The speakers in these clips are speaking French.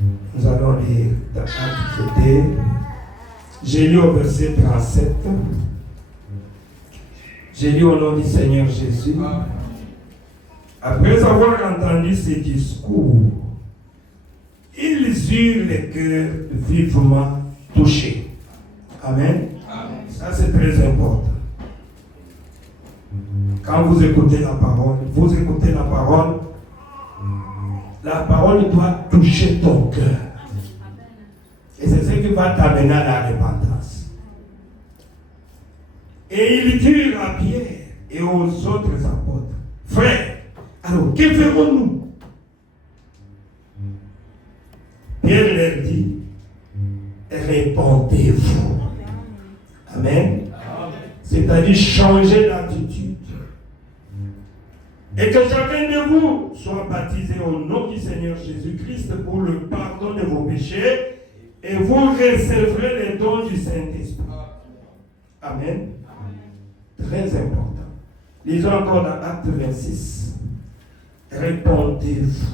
Nous allons lire dans Actes traité. J'ai lu au verset 37. J'ai lu au nom du Seigneur Jésus. Après avoir entendu ces discours, ils eurent les cœurs vivement touchés. Amen. Amen. Ça c'est très important. Quand vous écoutez la parole, la parole doit toucher ton cœur. Et c'est ce qui va t'amener à la repentance. Et il dit à Pierre et aux autres apôtres, frères, alors que ferons-nous? Pierre leur dit, répondez-vous. Amen. C'est-à-dire changer d'attitude. Et que chacun de vous soit baptisé au nom du Seigneur Jésus-Christ pour le pardon de vos péchés et vous recevrez les dons du Saint-Esprit. Amen. Très important. Lisons encore dans Acte 26. Répondez-vous.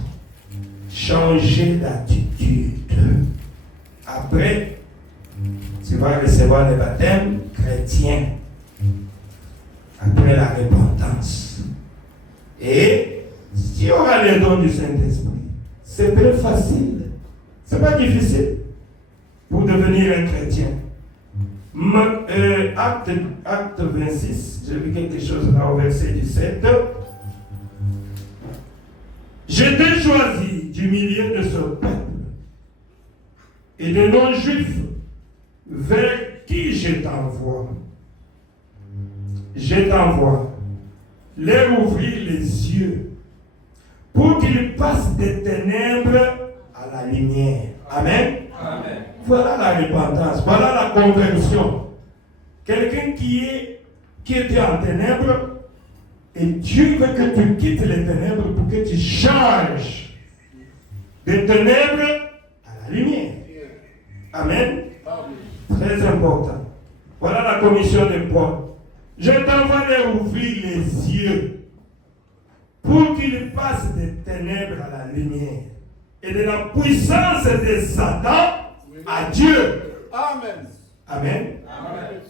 Changez d'attitude. Après, tu vas recevoir le baptême chrétien. Après la repentance. Et si on a les dons du Saint-Esprit, c'est très facile. C'est pas difficile pour devenir un chrétien. Acte 26, j'ai vu quelque chose là au verset 17. J'étais choisi du milieu de ce peuple et des non-juifs vers qui je t'envoie. Je t'envoie leur ouvrir les yeux pour qu'ils passent des ténèbres à la lumière. Amen. Amen. Voilà la repentance, voilà la conversion. Quelqu'un qui était en ténèbres, et Dieu veut que tu quittes les ténèbres pour que tu changes des ténèbres à la lumière. Amen. Très important. Voilà la commission de Paul. Je t'envoie leur ouvrir les yeux pour qu'ils passent des ténèbres à la lumière et de la puissance de Satan à Dieu. Amen. Amen. Amen.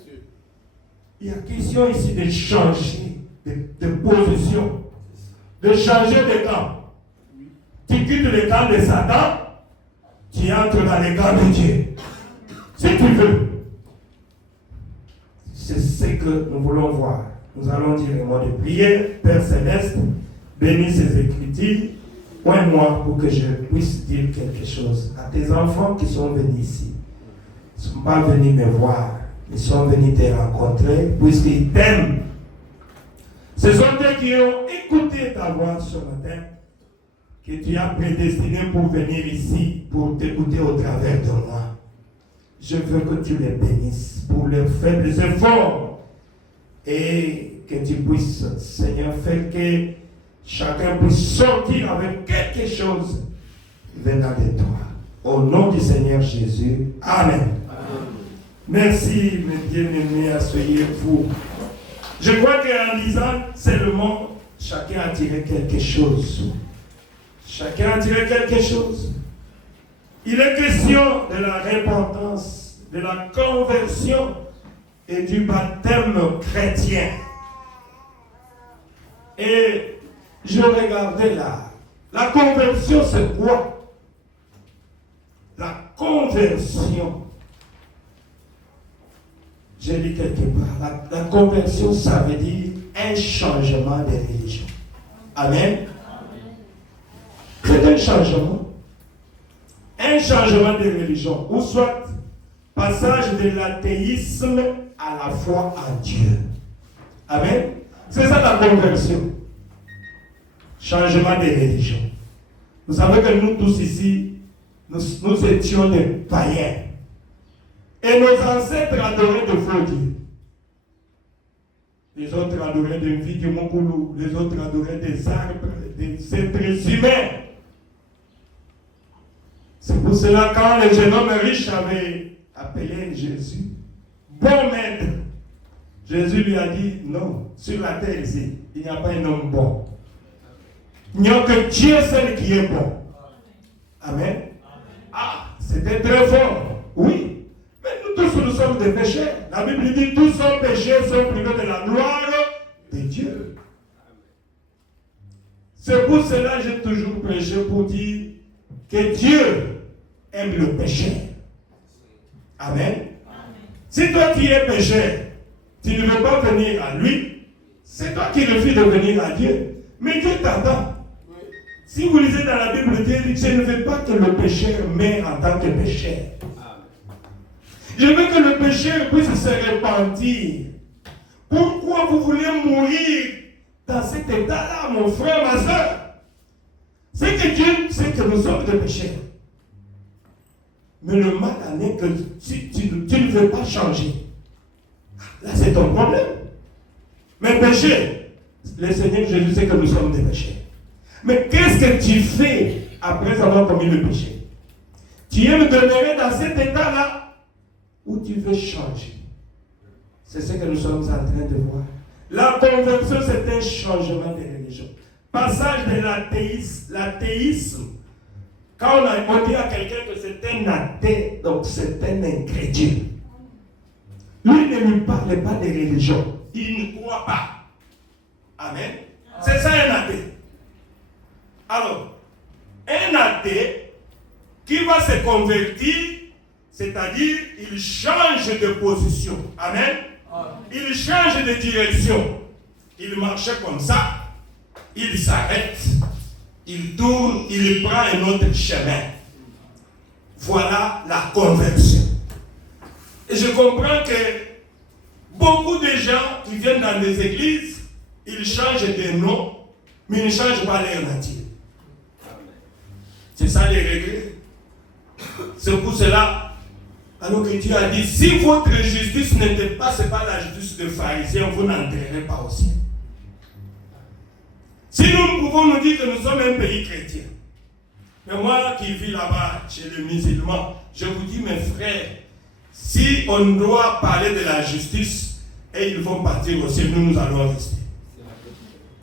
Il y a question ici de changer de position, de changer de camp. Tu quittes le camp de Satan, tu entres dans le camp de Dieu. Si tu veux. C'est ce que nous voulons voir. Nous allons dire un mot de prière. Père Céleste, bénis ces écritures. Oins-moi pour que je puisse dire quelque chose à tes enfants qui sont venus ici. Ils ne sont pas venus me voir. Ils sont venus te rencontrer puisqu'ils t'aiment. Ce sont eux qui ont écouté ta voix ce matin, que tu as prédestiné pour venir ici, pour t'écouter au travers de moi. Je veux que tu les bénisses pour leurs faibles efforts et que tu puisses, Seigneur, faire que chacun puisse sortir avec quelque chose venant de toi. Au nom du Seigneur Jésus. Amen. Amen. Merci, mes bien-aimés, asseyez-vous. Je crois qu'en lisant seulement, chacun a tiré quelque chose. Chacun a tiré quelque chose. Il est question de la repentance, de la conversion et du baptême chrétien. Et je regardais là. La conversion, c'est quoi? La conversion. J'ai lu quelque part. La conversion, ça veut dire un changement de religion. Amen. C'est un changement. Un changement de religion. Ou soit passage de l'athéisme à la foi en Dieu. Amen. C'est ça la conversion. Changement de religion. Vous savez que nous tous ici, nous étions des païens. Et nos ancêtres adoraient de faux dieux. Les autres adoraient des vies du Mongoulou, les autres adoraient des arbres, des êtres humains. C'est pour cela quand le jeune homme riche avait appelé Jésus, bon maître, Jésus lui a dit non, sur la terre ici, il n'y a pas un homme bon. Il n'y a que Dieu seul qui est bon. Amen. C'était très fort. Oui. Mais nous tous, nous sommes des pécheurs. La Bible dit tous sont péchés, sont privés de la gloire de Dieu. C'est pour cela que j'ai toujours prêché pour dire que Dieu aime le péché. Amen. Si toi qui es pécheur, tu ne veux pas venir à lui, c'est toi qui refuses de venir à Dieu. Mais Dieu t'attend. Si vous lisez dans la Bible, Dieu dit, je ne veux pas que le pécheur meure en tant que pécheur. Je veux que le pécheur puisse se repentir. Pourquoi vous voulez mourir dans cet état-là, mon frère, ma soeur? C'est que Dieu sait que nous sommes des pécheurs. Mais le mal en est que si tu ne veux pas changer, là c'est ton problème. Mais péché, le Seigneur Jésus sait que nous sommes des pécheurs. Mais qu'est-ce que tu fais après avoir commis le péché? Tu aimes demeurer dans cet état-là ou tu veux changer? C'est ce que nous sommes en train de voir. La conversion, c'est un changement de religion. Passage de l'athéisme. Quand on dit à quelqu'un que c'est un athée, donc c'est un incrédule. Lui ne lui parle pas de religion. Il ne croit pas. Amen. C'est ça un athée. Alors, un athée qui va se convertir, c'est-à-dire il change de position. Amen. Il change de direction. Il marchait comme ça. Il s'arrête. Il tourne. Il prend un autre chemin. Voilà la conversion. Et je comprends que beaucoup de gens qui viennent dans des églises, ils changent de nom, mais ils ne changent pas leur nature. C'est ça les regrets. C'est pour cela, alors que Dieu a dit, si votre justice ne dépasse pas la justice des pharisiens, vous n'entrerez pas au ciel. Si nous pouvons nous dire que nous sommes un pays chrétien, mais moi qui vis là-bas chez les musulmans, je vous dis mes frères, si on doit parler de la justice et ils vont partir au ciel, nous allons rester.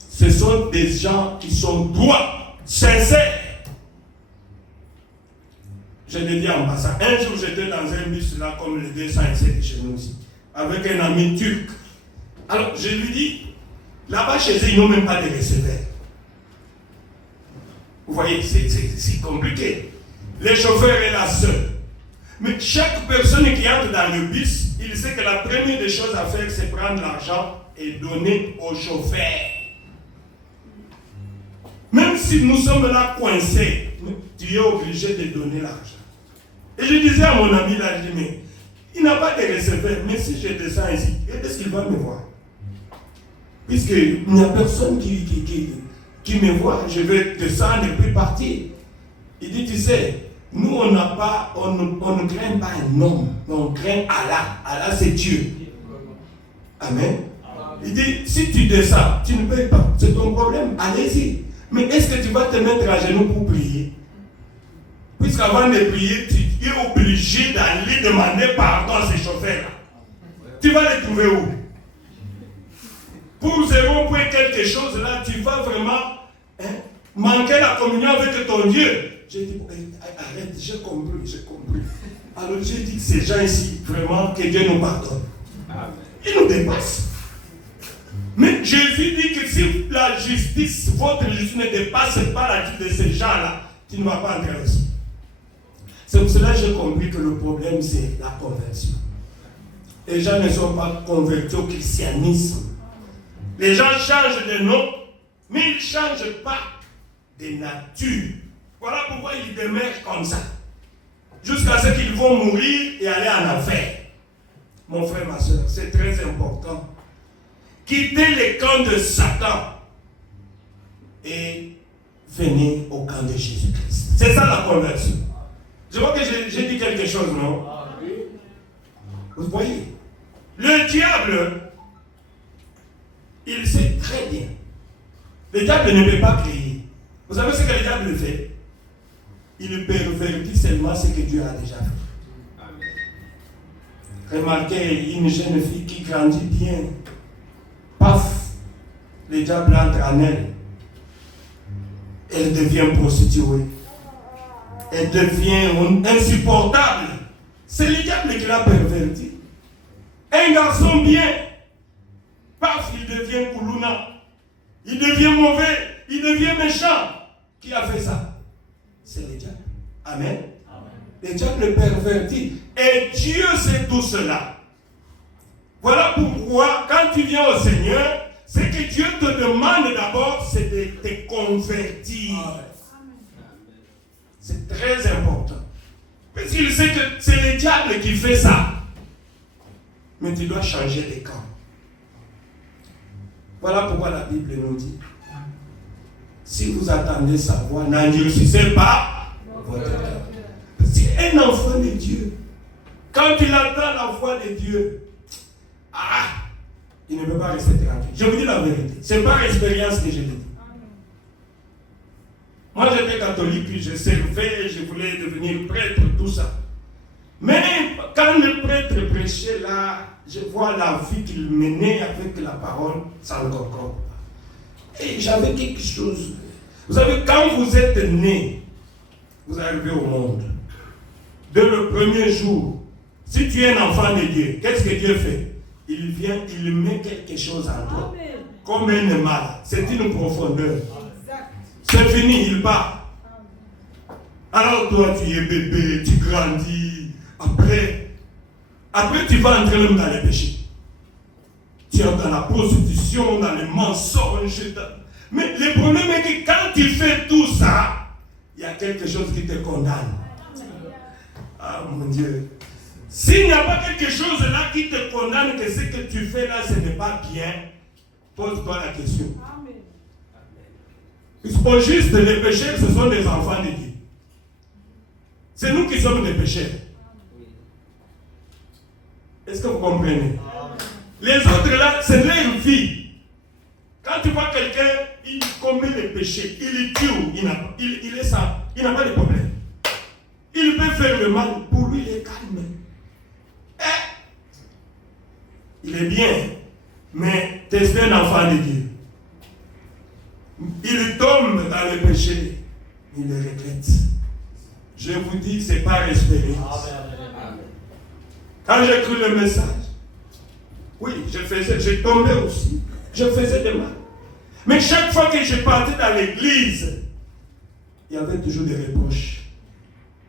Ce sont des gens qui sont droits, sincères. Je l'ai dit en passant. Un jour, j'étais dans un bus là, comme les 207 chez nous ici, avec un ami turc. Alors, je lui dis, là-bas chez eux, ils n'ont même pas de receveur. Vous voyez, c'est compliqué. Les chauffeurs est là seul. Mais chaque personne qui entre dans le bus, il sait que la première des choses à faire, c'est prendre l'argent et donner au chauffeur. Même si nous sommes là coincés, tu es obligé de donner l'argent. Et je disais à mon ami là, je dis, mais il n'a pas de receveur, mais si je descends ici, est-ce qu'il va me voir? Puisqu'il n'y a personne qui me voit, je vais descendre et puis partir. Il dit, tu sais, nous on ne craint pas un homme, mais on craint Allah. Allah c'est Dieu. Amen. Il dit, si tu descends, tu ne payes pas, c'est ton problème, allez-y. Mais est-ce que tu vas te mettre à genoux pour prier? Puisqu'avant de prier, tu es obligé d'aller demander pardon à ces chauffeurs-là. Tu vas les trouver où? Pour 0 point quelque chose là, tu vas vraiment manquer la communion avec ton Dieu. J'ai dit, arrête, j'ai compris. Alors j'ai dit que ces gens ici, vraiment, que Dieu nous pardonne. Ils nous dépassent. Mais Jésus dit que si la justice, votre justice ne dépasse pas la justice de ces gens-là, tu ne vas pas entrer aussi. C'est pour cela que j'ai compris que le problème, c'est la conversion. Les gens ne sont pas convertis au christianisme. Les gens changent de nom, mais ils ne changent pas de nature. Voilà pourquoi ils demeurent comme ça. Jusqu'à ce qu'ils vont mourir et aller en enfer. Mon frère, ma soeur, c'est très important. Quittez les camps de Satan et venez au camp de Jésus-Christ. C'est ça la conversion. Je vois que j'ai dit quelque chose, non? Vous voyez? Le diable, il sait très bien. Le diable ne peut pas créer. Vous savez ce que le diable fait? Il pervertit seulement ce que Dieu a déjà fait. Remarquez une jeune fille qui grandit bien. Paf, le diable entre en elle. Elle devient prostituée. elle devient insupportable. C'est le diable qui l'a perverti. Un garçon bien, paf, il devient koulouna. Il devient mauvais, il devient méchant. Qui a fait ça? C'est le diable. Amen. Le diable le pervertit. Et Dieu sait tout cela. Voilà pourquoi, quand tu viens au Seigneur, ce que Dieu te demande d'abord, c'est de te convertir. C'est très important. Parce qu'il sait que c'est le diable qui fait ça. Mais tu dois changer de camp. Voilà pourquoi la Bible nous dit, si vous attendez sa voix, n'endurcissez pas votre cœur. C'est un enfant de Dieu. Quand il attend la voix de Dieu, il ne peut pas rester tranquille. Je vous dis la vérité. Ce n'est pas l'expérience que je le dis. Moi, j'étais catholique, puis je servais, je voulais devenir prêtre, tout ça. Mais quand le prêtre prêchait là, je vois la vie qu'il menait avec la parole, ça ne concorde pas. Et j'avais quelque chose. Vous savez, quand vous êtes né, vous arrivez au monde. Dès le premier jour, si tu es un enfant de Dieu, qu'est-ce que Dieu fait? Il vient, il met quelque chose en toi. Amen. Comme un mal. C'est une profondeur. C'est fini, il part. Alors toi, tu es bébé, tu grandis. Après tu vas entrer même dans les péchés. Tu es dans la prostitution, dans les mensonges. Mais le problème est que quand tu fais tout ça, il y a quelque chose qui te condamne. Ah mon Dieu. S'il n'y a pas quelque chose là qui te condamne, que ce que tu fais là, ce n'est pas bien, pose-toi la question. Au juste, les pécheurs, ce sont des enfants de Dieu. C'est nous qui sommes des pécheurs. Est-ce que vous comprenez? Les autres là, c'est leur vie. Quand tu vois quelqu'un, il commet les péchés, il tue, il est ça, il n'a pas de problème. Il peut faire le mal, pour lui il est calme. Il est bien, mais tu es un enfant de Dieu. Il tombe dans le péché, il le regrette. Je vous dis, ce n'est pas expérience. Quand j'ai cru le message, oui, je tombais aussi, je faisais des mal. Mais chaque fois que je partais dans l'église, il y avait toujours des reproches.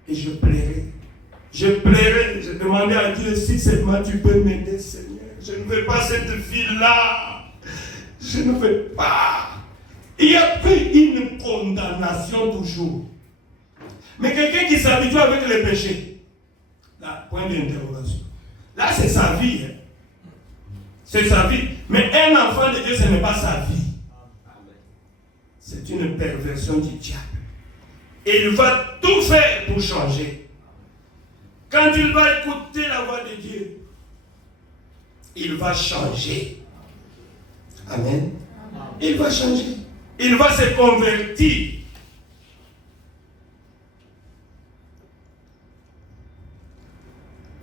Et je plairais. Je demandais à Dieu si seulement tu peux m'aider, Seigneur. Je ne veux pas cette vie-là. Je ne veux pas. Il y a pris une condamnation toujours. Mais quelqu'un qui s'habitue avec le péché, là, point d'interrogation. Là, c'est sa vie. Hein. C'est sa vie. Mais un enfant de Dieu, ce n'est pas sa vie. C'est une perversion du diable. Et il va tout faire pour changer. Quand il va écouter la voix de Dieu, il va changer. Amen. Il va changer. Il va se convertir.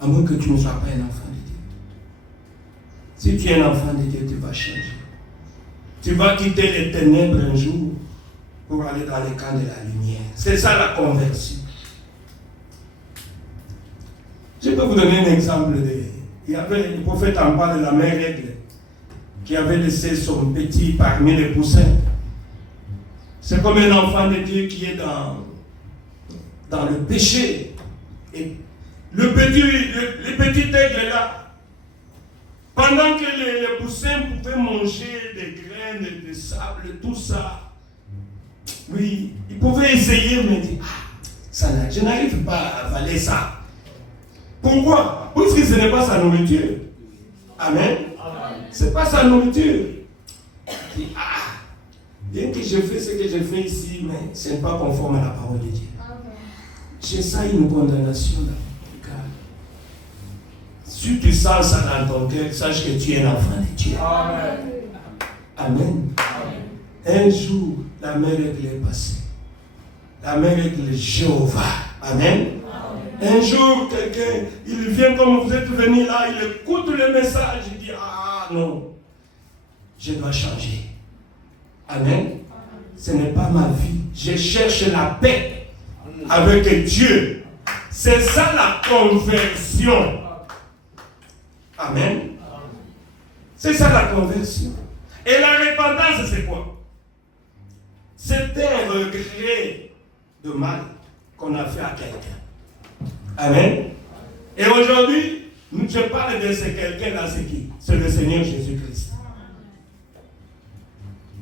À moins que tu ne sois pas un enfant de Dieu. Si tu es un enfant de Dieu, tu vas changer. Tu vas quitter les ténèbres un jour pour aller dans les camps de la lumière. C'est ça la conversion. Je peux vous donner un exemple. Il y avait le prophète en parle de la mère Règle qui avait laissé son petit parmi les poussins. C'est comme un enfant de Dieu qui est dans le péché. Et le petit aigle là, pendant que les poussins pouvaient manger des graines, de sable, tout ça, oui, ils pouvaient essayer, mais dire, je n'arrive pas à avaler ça. Pourquoi? Parce que ce n'est pas sa nourriture. Amen. Ce n'est pas sa nourriture. Il dit, bien que je fais ce que je fais ici, mais ce n'est pas conforme à la parole de Dieu. J'ai ça une condamnation dans mon cœur. Si tu sens ça dans ton cœur, sache que tu es un enfant de Dieu. Amen. Amen. Un jour, la mère Règle est passée. La mère Règle Jéhovah. Amen. Un jour, quelqu'un, il vient comme vous êtes venu là, il écoute le message, il dit, non, je dois changer. Amen. Ce n'est pas ma vie. Je cherche la paix. avec Dieu. C'est ça la conversion. Amen. C'est ça la conversion. Et la repentance, c'est quoi? C'est un regret de mal qu'on a fait à quelqu'un. Amen. Et aujourd'hui, je parle de ce quelqu'un-là, c'est qui? C'est le Seigneur Jésus-Christ.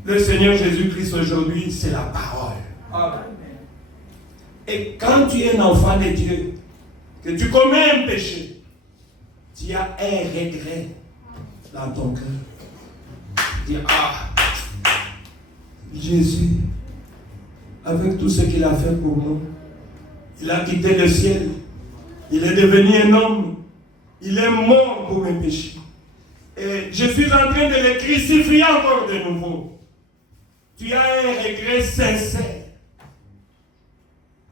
Le Seigneur Jésus-Christ aujourd'hui, c'est la parole. Amen. Et quand tu es un enfant de Dieu, que tu commets un péché, tu as un regret dans ton cœur. Tu dis, Jésus, avec tout ce qu'il a fait pour moi, il a quitté le ciel, il est devenu un homme, il est mort pour mes péchés. Et je suis en train de le crucifier encore de nouveau. Tu as un regret sincère.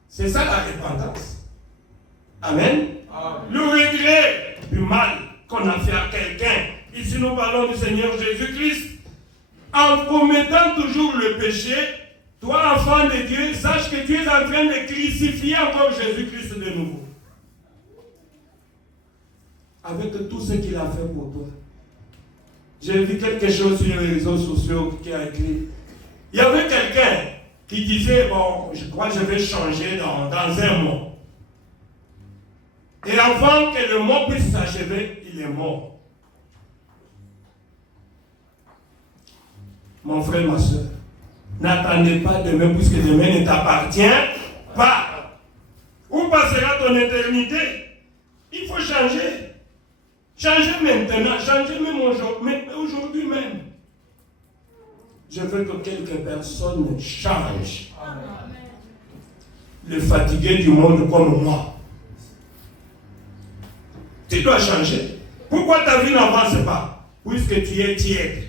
C'est ça la repentance. Amen. Le regret du mal qu'on a fait à quelqu'un. Ici nous parlons du Seigneur Jésus-Christ. En commettant toujours le péché, toi enfant de Dieu, sache que tu es en train de crucifier encore Jésus-Christ de nouveau. Avec tout ce qu'il a fait pour toi. J'ai vu quelque chose sur les réseaux sociaux qui a écrit. Il y avait quelqu'un qui disait, bon, je crois que je vais changer dans un mois. Et avant que le mois puisse s'achever, il est mort. Mon frère, ma soeur, n'attendez pas demain, puisque demain ne t'appartient pas. Où passera ton éternité? Il faut changer. Changer maintenant, changer même aujourd'hui même. Je veux que quelques personnes changent. Amen. Le fatigué du monde comme moi. Tu dois changer. Pourquoi ta vie n'avance pas? Puisque tu es tiède.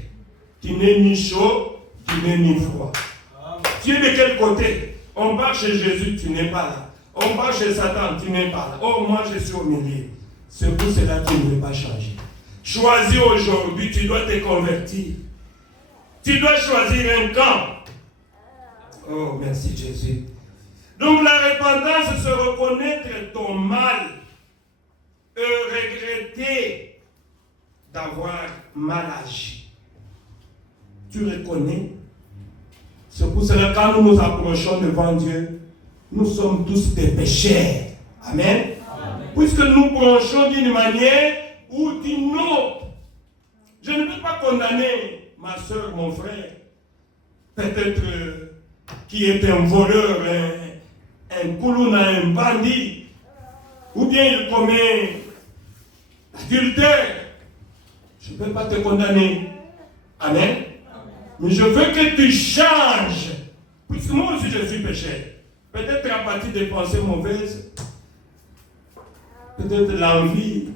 Tu n'es ni chaud, tu n'es ni froid. Amen. Tu es de quel côté? On part chez Jésus, tu n'es pas là. On part chez Satan, tu n'es pas là. Oh, moi je suis au milieu. C'est pour cela que tu ne veux pas changer. Choisis aujourd'hui, tu dois te convertir. Tu dois choisir un camp. Oh, merci Jésus. Donc la repentance, c'est reconnaître ton mal et regretter d'avoir mal agi. Tu reconnais. C'est pour cela que quand nous nous approchons devant Dieu, nous sommes tous des pécheurs. Amen. Amen. Puisque nous bronchons d'une manière ou d'une autre. Je ne peux pas condamner ma soeur, mon frère, peut-être qui est un voleur, un koulouna, un bandit, ou bien il commet l'adultère. Je ne peux pas te condamner. Amen. Mais je veux que tu changes. Puisque moi aussi je suis pécheur. Peut-être à partir des pensées mauvaises, peut-être l'envie,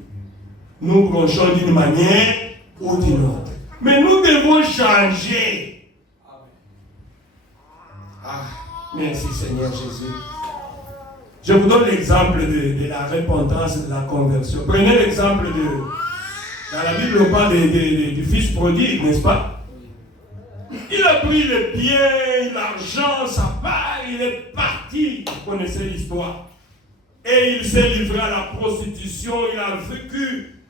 nous bronchons d'une manière ou d'une autre. Mais nous devons changer. Ah, merci Seigneur Jésus. Je vous donne l'exemple de la repentance, de la conversion. Prenez l'exemple dans la Bible, on parle du fils prodigue, n'est-ce pas? Il a pris les biens, l'argent, sa part, il est parti. Vous connaissez l'histoire. Et il s'est livré à la prostitution, il a vécu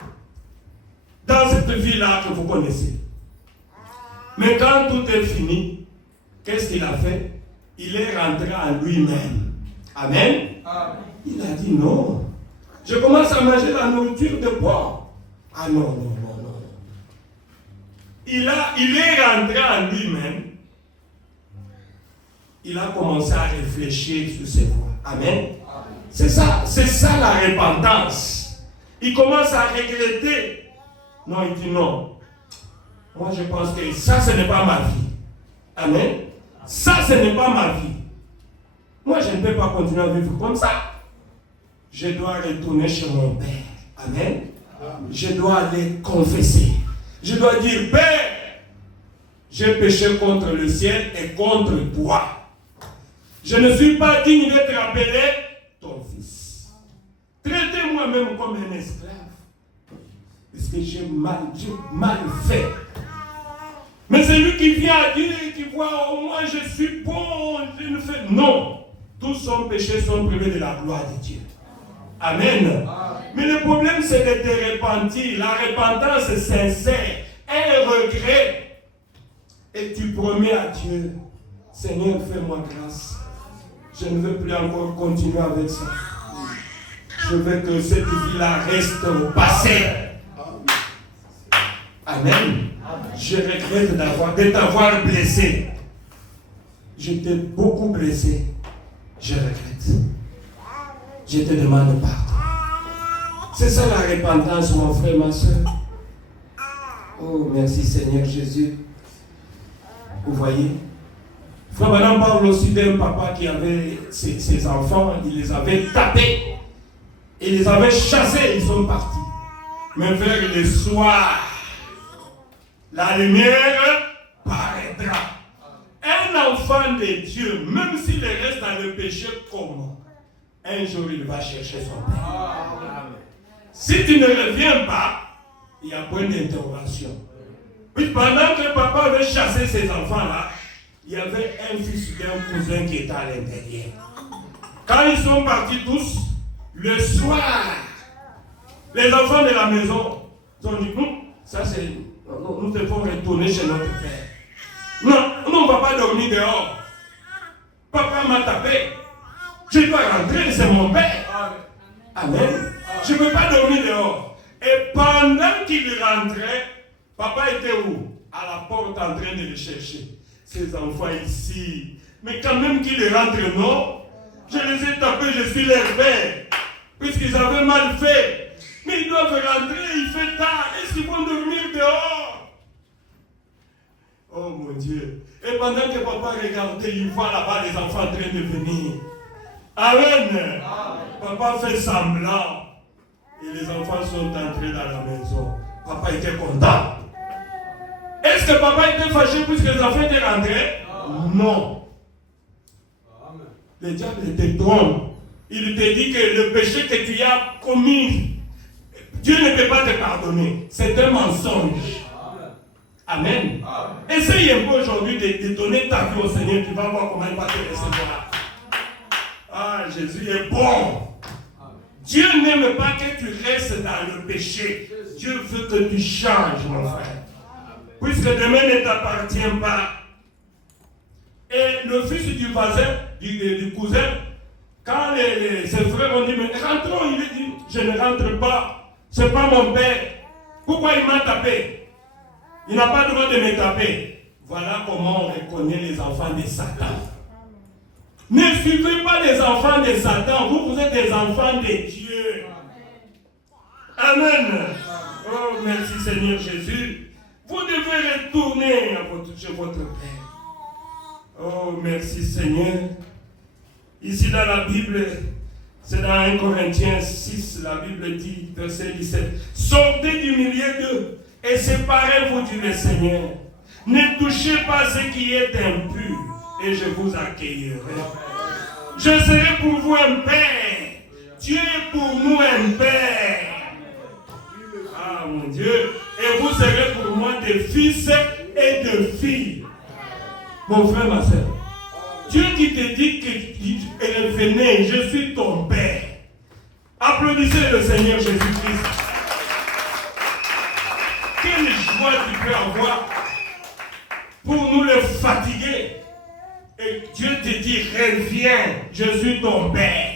dans cette vie-là que vous connaissez. Mais quand tout est fini, qu'est-ce qu'il a fait? Il est rentré en lui-même. Amen. Amen. Il a dit non. Je commence à manger la nourriture de porc. Ah non, non, non, non. Il est rentré en lui-même. Il a commencé à réfléchir sur ses voies. Amen. C'est ça la repentance. Il commence à regretter. Non, il dit non. Moi, je pense que ça, ce n'est pas ma vie. Amen. Ça, ce n'est pas ma vie. Moi, je ne peux pas continuer à vivre comme ça. Je dois retourner chez mon Père. Amen. Je dois aller confesser. Je dois dire, Père, j'ai péché contre le ciel et contre toi. Je ne suis pas digne d'être appelé ton fils. Traitez-moi même comme un esclave. Parce que j'ai mal fait. Mais c'est lui qui vient à Dieu et qui voit, oh, moi je suis bon, je ne fais. Non. tous sont péchés, sont privés de la gloire de Dieu. Amen. Mais le problème, c'est de te repentir. La repentance sincère, un regret. Et tu promets à Dieu, Seigneur, fais-moi grâce. Je ne veux plus encore continuer avec ça. Je veux que cette vie-là reste au passé. Amen. Je regrette de t'avoir blessé. Je t'ai beaucoup blessé. Je regrette. Je te demande pardon. C'est ça la repentance, mon frère, ma soeur. Oh, merci Seigneur Jésus. Vous voyez? Frère Branham parle aussi d'un papa qui avait ses enfants, il les avait tapés. Il les avait chassés, ils sont partis. Mais vers le soir, la lumière paraîtra. Un enfant de Dieu, même s'il reste dans le péché, comment? Un jour, il va chercher son père. Si tu ne reviens pas, il y a point d'interrogation. Puis pendant que papa avait chassé ses enfants-là, il y avait un fils d'un cousin qui était à l'intérieur. Quand ils sont partis tous, le soir, les enfants de la maison ont dit, ça c'est, nous devons retourner chez notre père. Non, on ne va pas dormir dehors. Papa m'a tapé. Je dois rentrer, c'est mon père. Amen. Je ne peux pas dormir dehors. Et pendant qu'il rentrait, papa était où? À la porte en train de le chercher. Ces enfants ici. Mais quand même qu'ils rentrent, non? Je les ai tapés, je suis leur père. Puisqu'ils avaient mal fait. Mais ils doivent rentrer, il fait tard. Est-ce qu'ils vont dormir dehors? Oh mon Dieu. Et pendant que papa regardait, il voit là-bas les enfants en train de venir. Amen. Papa fait semblant. Et les enfants sont entrés dans la maison. Papa était content. Est-ce que papa était fâché puisque les enfants étaient rentrés? Non. Le diable te trompe. Il te dit que le péché que tu as commis, Dieu ne peut pas te pardonner. C'est un mensonge. Amen. Essaye un peu aujourd'hui de donner ta vie au Seigneur. Tu vas voir comment il va te recevoir. Ah, Jésus est bon. Dieu n'aime pas que tu restes dans le péché. Dieu veut que tu changes, mon frère. Puisque demain ne t'appartient pas. Et le fils du voisin, du cousin, quand ses frères ont dit, mais rentrons, il a dit, je ne rentre pas. Ce n'est pas mon père. Pourquoi il m'a tapé? Il n'a pas le droit de me taper. Voilà comment on reconnaît les enfants de Satan. Ne suivez pas les enfants de Satan. Vous êtes des enfants de Dieu. Amen. Oh, merci Seigneur Jésus. Vous devez retourner chez votre Père. Oh, merci Seigneur. Ici dans la Bible, c'est dans 1 Corinthiens 6, la Bible dit, verset 17. Sortez du milieu d'eux et séparez-vous du Seigneur. Ne touchez pas ce qui est impur et je vous accueillerai. Je serai pour vous un père. Dieu est pour nous un père. Ah mon Dieu. Et vous serez pour moi des fils et de filles. Mon frère, ma soeur. Dieu qui te dit que venez, je suis ton père. Applaudissez le Seigneur Jésus-Christ. Quelle joie tu peux avoir pour nous le fatiguer. Et Dieu te dit, reviens, je suis ton père.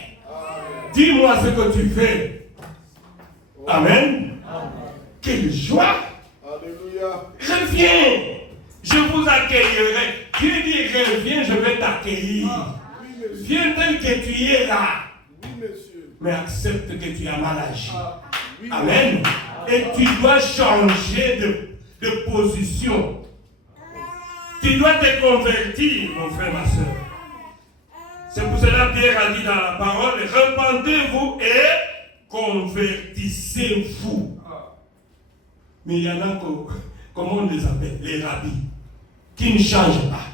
Dis-moi ce que tu veux. Amen. Quelle joie. Alléluia. Reviens, je vous accueillerai. Dieu dit, reviens, je vais t'accueillir. Viens tel que tu es là. Mais accepte que tu as mal agi. Amen. Et tu dois changer de position. Tu dois te convertir, mon frère, ma soeur. C'est pour cela que Pierre a dit dans la parole, repentez-vous et convertissez-vous. Mais il y en a, comment on les appelle, les rabbis, qui ne changent pas.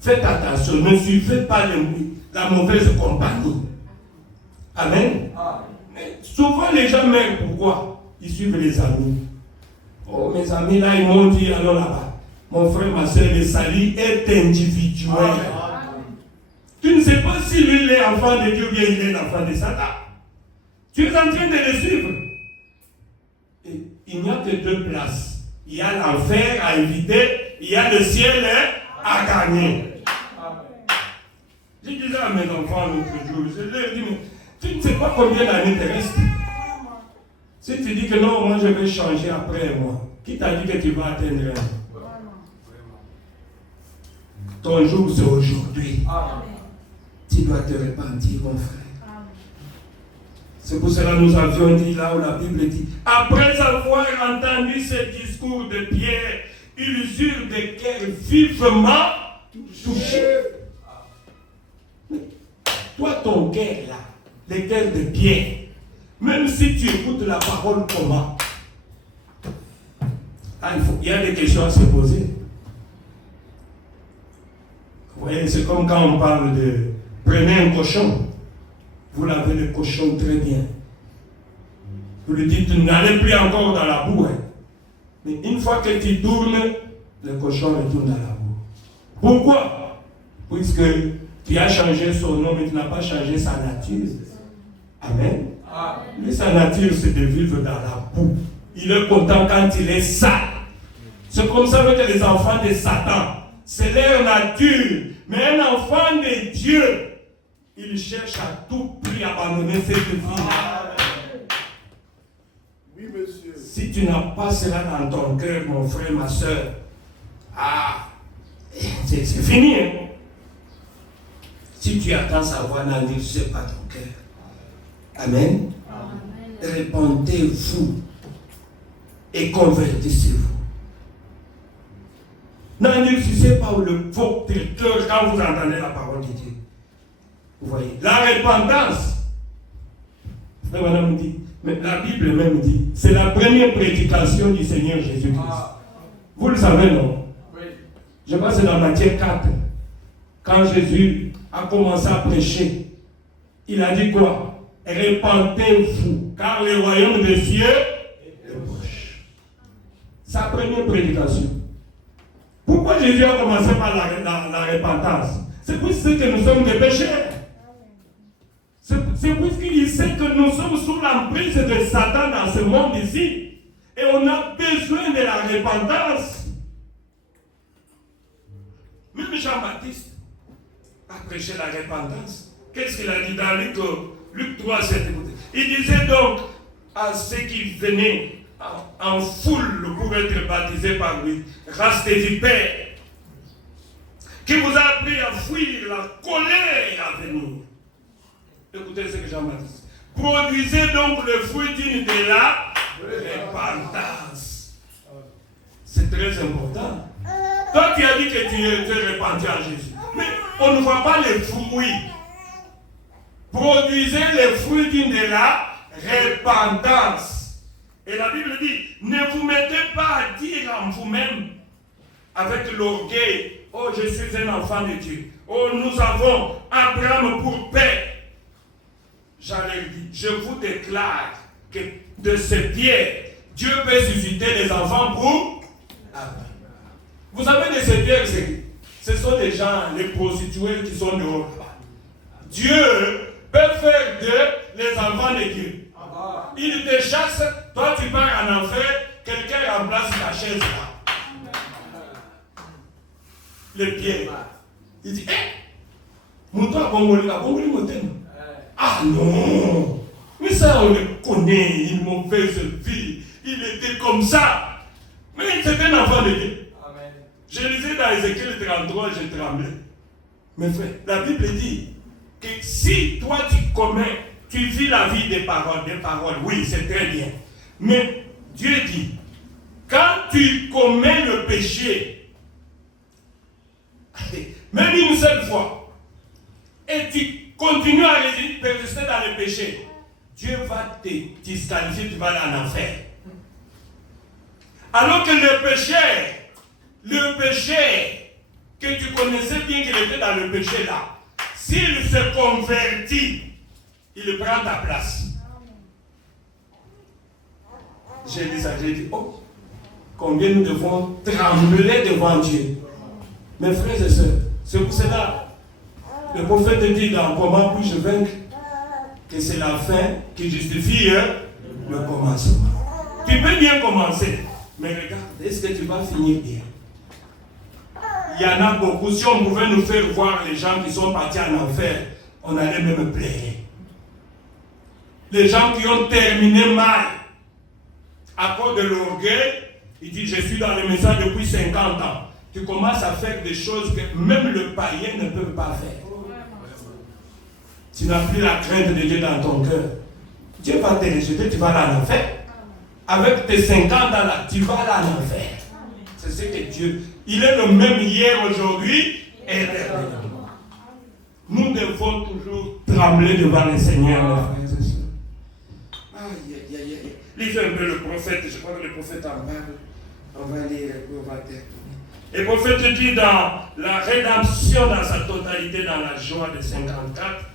Faites attention, ne suivez pas la mauvaise compagnie. Amen. Mais souvent les gens meurent, pourquoi? Ils suivent les amis. Oh, mes amis là, ils m'ont dit, allons là-bas. Mon frère, ma soeur, le salut est individuel. Tu ne sais pas si lui est l'enfant de Dieu ou bien il est l'enfant de Satan. Tu es en train de le suivre. Et il n'y a que deux places. Il y a l'enfer à éviter, il y a le ciel à gagner. Je disais à mes enfants l'autre jour, je leur dis, mais tu ne sais pas combien d'années te reste. Si tu dis que non, moi je vais changer après moi, qui t'a dit que tu vas atteindre un? Ton jour c'est aujourd'hui. Tu dois te repentir, mon frère. C'est pour cela que nous avions dit là où la Bible dit, après avoir entendu ce discours de Pierre, ils eurent des cœurs vivement touchés. Toi, ton cœur là, le cœur de Pierre, même si tu écoutes la parole comment, il y a des questions à se poser. Vous voyez, c'est comme quand on parle de prenez un cochon. Vous lavez le cochon très bien. Vous lui dites, n'allez plus encore dans la boue. Hein. Mais une fois que tu tournes, le cochon retourne dans la boue. Pourquoi? Puisque tu as changé son nom, mais tu n'as pas changé sa nature. Amen. Mais sa nature, c'est de vivre dans la boue. Il est content quand il est sale. C'est comme ça que les enfants de Satan, c'est leur nature. Mais un enfant de Dieu, il cherche à tout prix à abandonner cette vie. Oui, monsieur. Si tu n'as pas cela dans ton cœur, mon frère, ma soeur, c'est fini. Hein? Si tu attends savoir, n'endurcissez pas ton cœur. Amen. Répentez-vous et convertissez-vous. N'endurcissez pas votre cœur quand vous entendez la parole de Dieu. Vous voyez, la repentance, frère madame dit, mais la Bible même dit, c'est la première prédication du Seigneur Jésus-Christ. Vous le savez, non? Oui. Je pense que c'est dans Matthieu 4, quand Jésus a commencé à prêcher, il a dit quoi? Repentez-vous, car le royaume des cieux est proche. Sa première prédication. Pourquoi Jésus a commencé par la repentance? C'est pour ce que nous sommes des pécheurs. C'est puisqu'il sait que nous sommes sous l'emprise de Satan dans ce monde ici. Et on a besoin de la repentance. Même Jean-Baptiste a prêché la repentance. Qu'est-ce qu'il a dit dans Luc 3, 7? Il disait donc à ceux qui venaient en foule pour être baptisés par lui, race des vipères, qui vous a appris à fuir la colère à venir. Écoutez ce que Jean-Baptiste. Produisez donc le fruit digne de la repentance. C'est très important. Toi, tu as dit que tu es repenti à Jésus. Mais on ne voit pas les fruits. Produisez les fruits dignes de la repentance. Et la Bible dit, ne vous mettez pas à dire en vous-même, avec l'orgueil, oh, je suis un enfant de Dieu. Oh, nous avons Abraham pour père. J'allais dire, je vous déclare que de ces pierres, Dieu peut susciter des enfants pour Abraham. Vous savez, de ces pierres, ce sont des gens, les prostituées qui sont dehors. Dieu peut faire d'eux les enfants de Dieu. Il te chasse, toi tu pars en enfer, quelqu'un remplace ta chaise là. Les pieds. Il dit, mon toi, Bongoli, ah non, mais ça on le connaît, une mauvaise vie, il était comme ça. Mais c'est un enfant de Dieu. Amen. Je lisais dans Ézéchiel 33, je tremblais. Mais frère, la Bible dit que si toi tu vis la vie des paroles, oui, c'est très bien. Mais Dieu dit, quand tu commets le péché, même une seule fois, et tu continues à persister dans le péché, Dieu va te disqualifier, tu vas aller en enfer. Alors que le péché que tu connaissais bien qu'il était dans le péché là, s'il se convertit, il prend ta place. J'ai dit ça, j'ai dit, oh, combien nous devons trembler devant Dieu. Mes frères et sœurs, c'est pour cela, Le prophète dit dans Comment puis-je vaincre que c'est la fin qui justifie le commencement. Tu peux bien commencer, mais regarde, est-ce que tu vas finir bien? Il y en a beaucoup. Si on pouvait nous faire voir les gens qui sont partis en enfer, on allait même pleurer. Les gens qui ont terminé mal à cause de l'orgueil, ils disent je suis dans le message depuis 50 ans. Tu commences à faire des choses que même le païen ne peut pas faire. Tu n'as plus la crainte de Dieu dans ton cœur. Dieu va te rejeter, tu vas aller en enfer. Avec tes 50 ans là, tu vas aller en enfer. C'est ce que Dieu, il est le même hier, aujourd'hui et éternellement. Nous devons toujours trembler devant le Seigneur, mes frères et sœurs. Aïe, aïe, aïe, aïe. Lisez un peu le prophète, je crois que le prophète en parle. On va lire, on va terminer. Et le prophète dit dans la rédemption dans sa totalité, dans la joie de 54.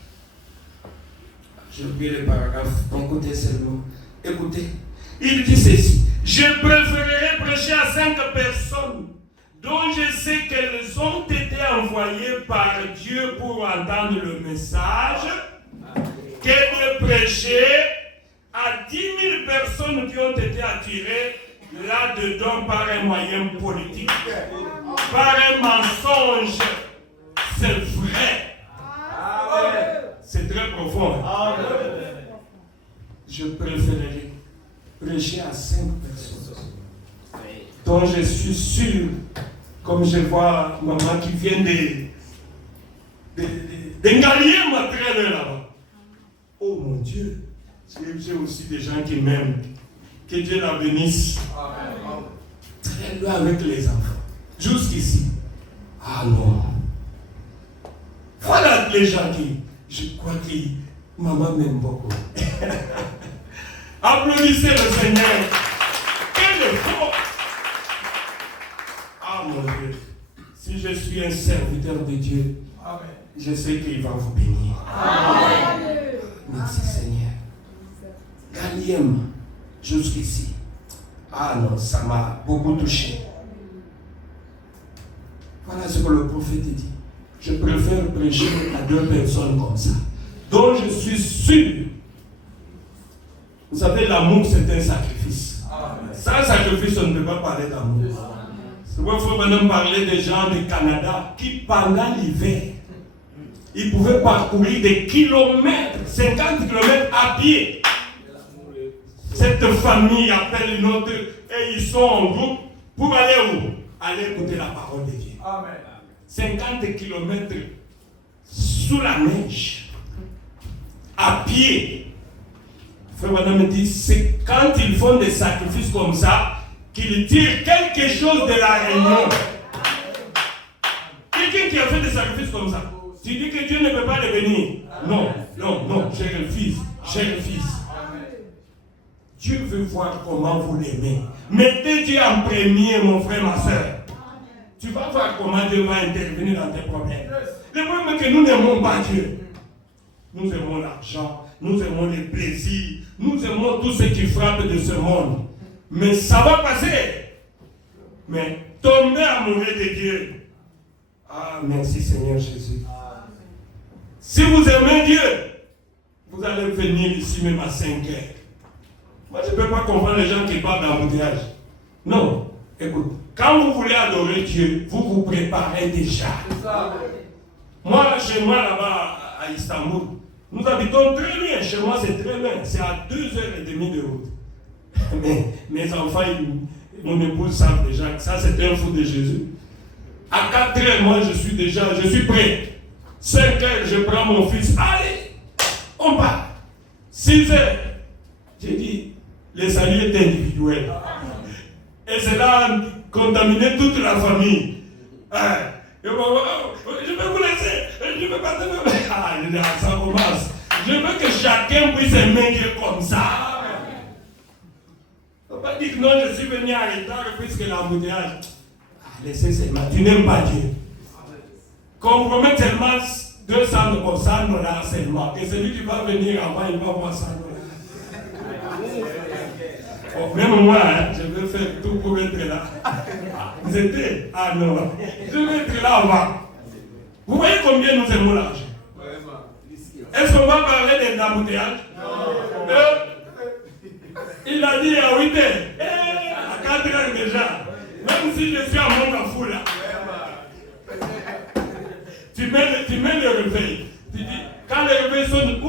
J'ai oublié le paragraphe, écoutez seulement. Écoutez. Il dit ceci. Je préférerais prêcher à 5 personnes dont je sais qu'elles ont été envoyées par Dieu pour entendre le message que de prêcher à 10 000 personnes qui ont été attirées là-dedans par un moyen politique, par un mensonge. C'est vrai. C'est très profond. Je préférerais prêcher à 5 personnes dont je suis sûr, comme je vois maman qui vient d'Engalier ma traîne là-bas. Oh mon Dieu, j'ai aussi des gens qui m'aiment. Que Dieu la bénisse. Très loin avec les enfants. Jusqu'ici. Ah non. Voilà les gens qui, je crois que maman m'aime beaucoup. Applaudissez le Seigneur. Quel effort! Ah mon Dieu. Si je suis un serviteur de Dieu, je sais qu'il va vous bénir. Amen. Merci Seigneur. Gallième, jusqu'ici. Ah non, ça m'a beaucoup touché. Voilà ce que le prophète dit. Je préfère prêcher à 2 personnes comme ça, dont je suis sûr. Vous savez, l'amour, c'est un sacrifice. Sans sacrifice, on ne peut pas parler d'amour. C'est pourquoi il faut maintenant parler des gens du Canada qui, pendant l'hiver, ils pouvaient parcourir des kilomètres, 50 kilomètres à pied. Cette famille appelle une autre et ils sont en groupe pour aller où? Aller écouter la parole de Dieu. Amen. 50 kilomètres sous la neige, à pied. Frère Madame me dit, c'est quand ils font des sacrifices comme ça qu'ils tirent quelque chose de la réunion. Quelqu'un qui a fait des sacrifices comme ça, tu dis que Dieu ne peut pas le bénir. Non, non, non, je refuse. Je refuse. Dieu veut voir comment vous l'aimez. Mettez Dieu en premier, mon frère, ma soeur. Tu vas voir comment Dieu va intervenir dans tes problèmes. Le problème est que nous n'aimons pas Dieu. Nous aimons l'argent, nous aimons les plaisirs, nous aimons tout ce qui frappe de ce monde. Mais ça va passer. Mais tomber amoureux de Dieu. Ah, merci Seigneur Jésus. Si vous aimez Dieu, vous allez venir ici même à 5 heures. Moi, je ne peux pas comprendre les gens qui parlent d'embouteillage. Non, écoute, quand vous voulez adorer Dieu, vous vous préparez déjà. Moi, chez moi, là-bas, à Istanbul, nous habitons très loin. Chez moi, c'est très loin. C'est à 2h30 de route. Mais mes enfants, mon épouse savent déjà que ça, c'est un fou de Jésus. À 4h, moi, je suis prêt. 5h, je prends mon fils. Allez, on part. 6h, j'ai dit, le salut est individuel. Et cela a contaminé toute la famille. Je vais vous laisser. Je ne veux pas te faire. Ça commence. Je veux que chacun puisse aimer Dieu comme ça. Il ne faut pas dire que non, je suis venu en retard puisque l'embouteillage. Laissez seulement. Tu n'aimes pas Dieu. Compromet seulement 200 comme ça, $, seulement. Et celui qui va venir avant, il va voir $100. Oh, même moi, je vais faire tout pour être là. Vous êtes? Ah non. Je vais être là avant. Vous voyez combien nous aimons l'argent? Est-ce qu'on va parler des embouteillages? Il a dit à 8 heures, à 4 heures déjà. Même si je suis à Mongafou là, tu mets le réveil. Tu dis, quand le réveil sonne,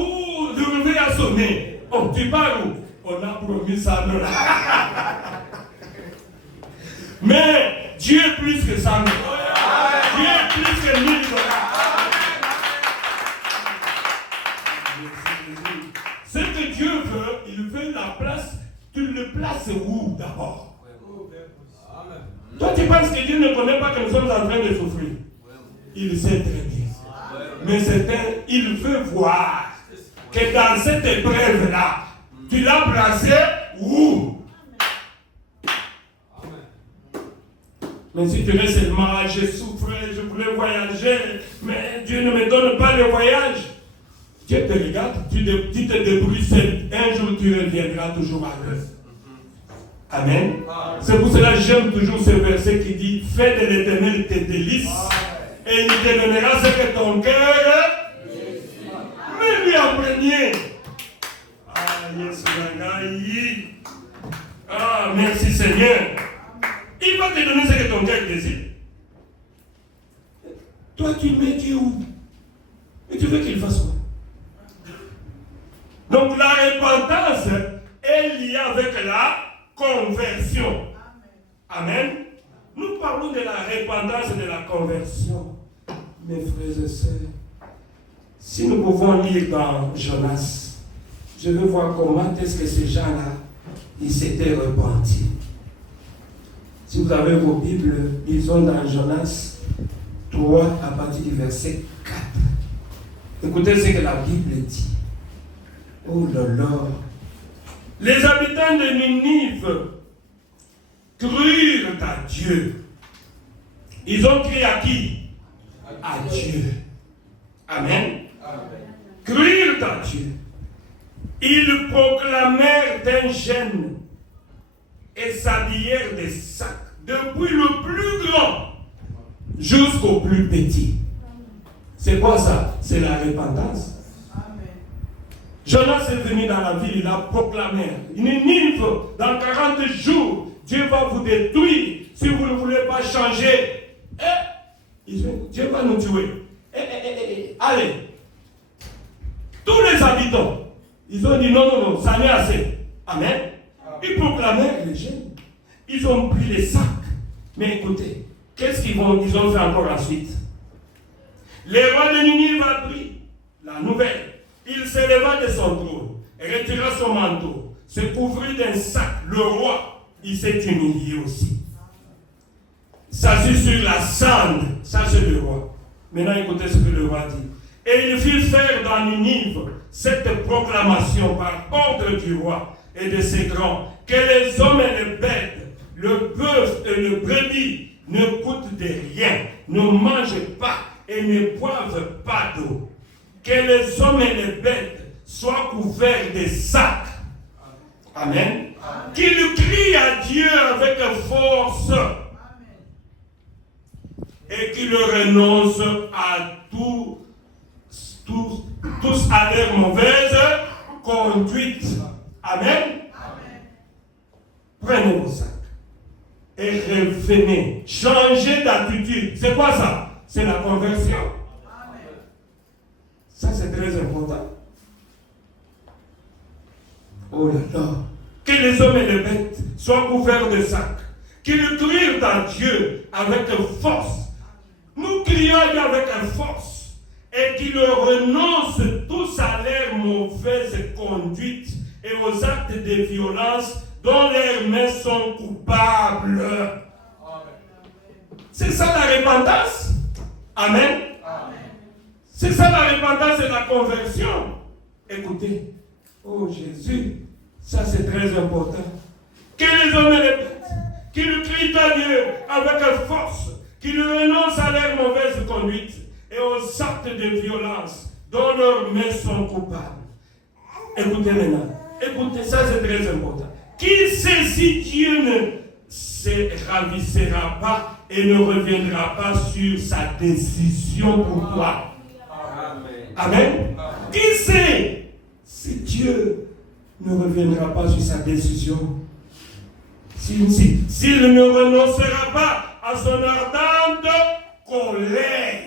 le réveil a sonné. Oh, tu pars où? On a promis ça, non? Mais Dieu est plus que ça, non? Dieu est plus que 1000 dollars. Ce que Dieu veut, il veut la place. Tu le places où d'abord? Toi, tu penses que Dieu ne connaît pas que nous sommes en train de souffrir? Il sait très bien. Mais il veut voir que dans cette épreuve-là, tu l'as placé où? Mais si tu restes seulement, je souffrais, je voulais voyager, mais Dieu ne me donne pas le voyage. Dieu te regarde, tu te débrouilles seul. Un jour, tu reviendras toujours à l'heure. Amen. C'est pour cela que j'aime toujours ce verset qui dit: fais de l'Éternel tes délices, et il te donnera ce que ton cœur mais lui en premier. Ah, merci Seigneur. Il va te donner ce que ton cœur désire. Toi, tu mets Dieu où? Et tu veux qu'il fasse quoi? Donc la repentance est liée avec la conversion. Amen. Nous parlons de la repentance et de la conversion. Mes frères et sœurs, si nous pouvons lire dans Jonas, je veux voir comment est-ce que ces gens-là, ils s'étaient repentis. Si vous avez vos Bibles, lisons dans Jonas 3 à partir du verset 4. Écoutez ce que la Bible dit. Oh là là. Les habitants de Ninive crurent à Dieu. Ils ont crié à qui? À Dieu. Amen. Crurent à Dieu. Ils proclamèrent un jeûne et s'habillèrent des sacs, depuis le plus grand jusqu'au plus petit. C'est quoi ça? C'est la repentance. Jonas est venu dans la ville, il a proclamé: Ninive, dans 40 jours, Dieu va vous détruire si vous ne voulez pas changer. Dieu va nous tuer. Allez. Tous les habitants, ils ont dit non, ça n'est assez. Amen. Ils proclamèrent les jeunes. Ils ont pris les sacs. Mais écoutez, qu'est-ce qu'ils ont fait encore ensuite? Le roi de Ninive a pris la nouvelle. Il se leva de son trône, retira son manteau, se couvrit d'un sac. Le roi, il s'est humilié aussi. S'assit sur la cendre. Ça, c'est le roi. Maintenant, écoutez ce que le roi dit. Et il fit faire dans Ninive cette proclamation par ordre du roi et de ses grands, que les hommes et les bêtes, le bœuf et le brebis ne coûtent de rien, ne mangent pas et ne boivent pas d'eau. Que les hommes et les bêtes soient couverts de sacs. Amen. Qu'ils crient à Dieu avec force. Et qu'ils renoncent à tous à leur mauvaise conduite. Amen. Prenez vos sacs et revenez. Changez d'attitude. C'est quoi ça? C'est la conversion. Ça, c'est très important. Oh là là. Que les hommes et les bêtes soient couverts de sacs. Qu'ils crient à Dieu avec force. Nous crions à Dieu avec force. Et qu'ils renoncent tous à leur mauvaise conduite et aux actes de violence dont leurs mains sont coupables. C'est ça la repentance. Amen. C'est ça la repentance et la conversion. Écoutez, oh Jésus, ça c'est très important. Que les hommes et les bêtes, qu'ils crient à Dieu avec force, qu'ils renoncent à leur mauvaise conduite et aux actes de violence dont leurs mains sont coupables. Écoutez maintenant, écoutez, ça c'est très important. Qui sait si Dieu ne se ravissera pas et ne reviendra pas sur sa décision pour toi? Amen. Qui sait si Dieu ne reviendra pas sur sa décision? S'il ne renoncera pas à son ardente colère.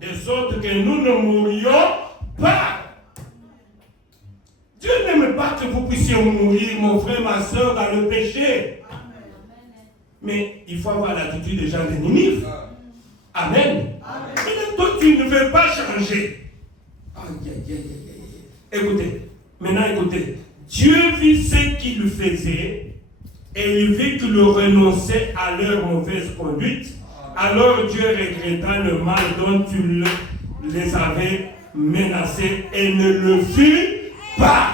De sorte que nous ne mourions pas. Dieu n'aime pas que vous puissiez mourir, mon frère, ma soeur, dans le péché. Mais il faut avoir l'attitude des gens de Ninive. Amen. Et toi, tu ne veux pas changer. Écoutez, maintenant écoutez. Dieu vit ce qu'ils faisaient et il vit qu'ils renonçaient à leur mauvaise conduite. Alors Dieu regretta le mal dont tu les avais menacés et ne le fit pas.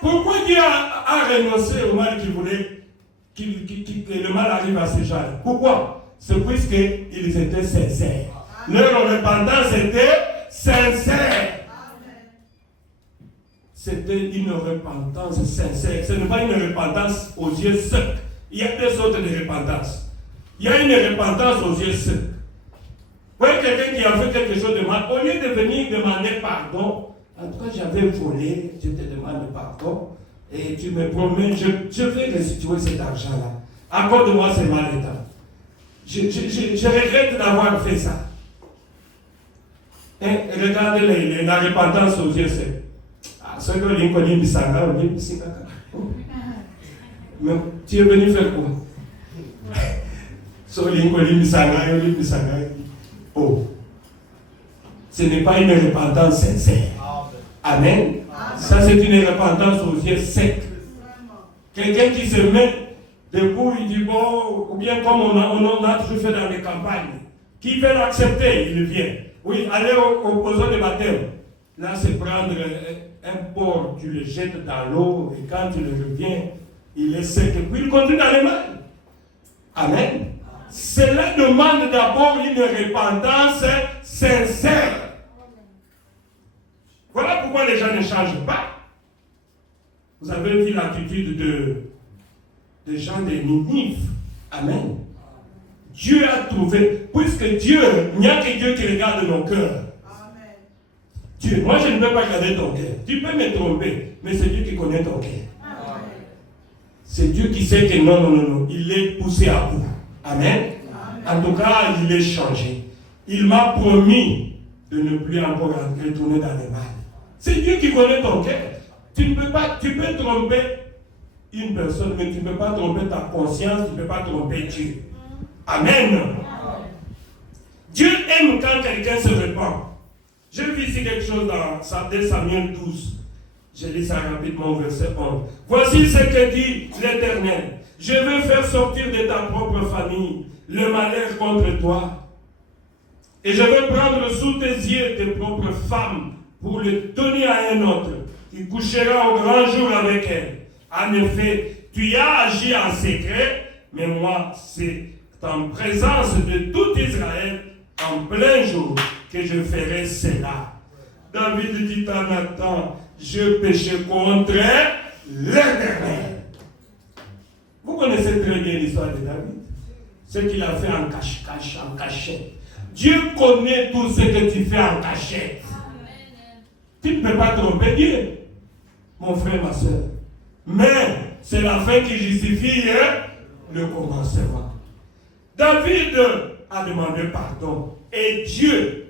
Pourquoi Dieu a renoncé au mal qu'il voulait que le mal arrive à ces gens? Pourquoi? C'est puisqu'ils étaient sincères. Leur repentance était sincère. C'était une repentance sincère. Ce n'est pas une repentance aux yeux secs. Il y a deux sortes de repentance. Il y a une repentance aux yeux secs. Vous voyez quelqu'un qui a fait quelque chose de mal, au lieu de venir demander pardon, en tout cas j'avais volé, je te demande pardon, et tu me promets, je vais restituer cet argent-là. Accorde-moi ce mal état. Je regrette d'avoir fait ça. Et regardez la repentance aux yeux secs. Ce que Lincoln Bissanga, mais tu es venu faire quoi? Oh, ce n'est pas une repentance sincère. Amen. Ça, c'est une repentance aux yeux secs. Quelqu'un qui se met debout, il dit bon, ou bien comme on a toujours fait dans les campagnes, qui veut l'accepter, il vient. Oui, aller aux zones de baptême. Là, c'est prendre un porc, tu le jettes dans l'eau, et quand tu le reviens, il est sec, et puis il continue dans les mains. Amen. Cela demande d'abord une repentance sincère. Voilà pourquoi les gens ne changent pas. Vous avez vu l'attitude des gens de Ninive. Amen. Dieu a trouvé, puisque Dieu, il n'y a que Dieu qui regarde nos cœurs. Dieu, moi je ne peux pas regarder ton cœur. Tu peux me tromper, mais c'est Dieu qui connaît ton cœur. C'est Dieu qui sait que non, il est poussé à bout. Amen. En tout cas, il est changé. Il m'a promis de ne plus encore retourner dans les mal. C'est Dieu qui connaît ton cœur. Tu peux tromper une personne, mais tu ne peux pas tromper ta conscience, tu ne peux pas tromper Dieu. Amen. Dieu aime quand quelqu'un se repent. J'ai vu ici quelque chose dans Samuel 12. Je lis ça rapidement au verset 11. Voici ce que dit l'Éternel. Je veux faire sortir de ta propre famille le malheur contre toi. Et je veux prendre sous tes yeux tes propres femmes pour les donner à un autre qui couchera au grand jour avec elles. En effet, tu y as agi en secret, mais moi, c'est en présence de tout Israël, en plein jour, que je ferai cela. David dit à Nathan, je péchais contre l'Éternel. Vous connaissez très bien l'histoire de David. Ce qu'il a fait en cachette. Dieu connaît tout ce que tu fais en cachette. Tu ne peux pas tromper Dieu, mon frère, ma soeur. Mais c'est la fin qui justifie le commencement. David a demandé pardon et Dieu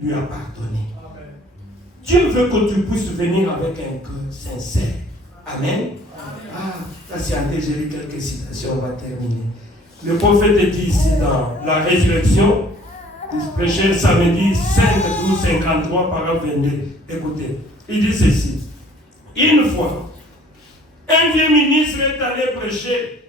lui a pardonné. Dieu veut que tu puisses venir avec un cœur sincère. Amen. Ça c'est j'ai lu quelques citations, on va terminer. Le prophète dit ici dans la résurrection, il prêchait samedi 5, 12, 53, paragraphe 22. Écoutez, il dit ceci. Une fois, un vieux ministre est allé prêcher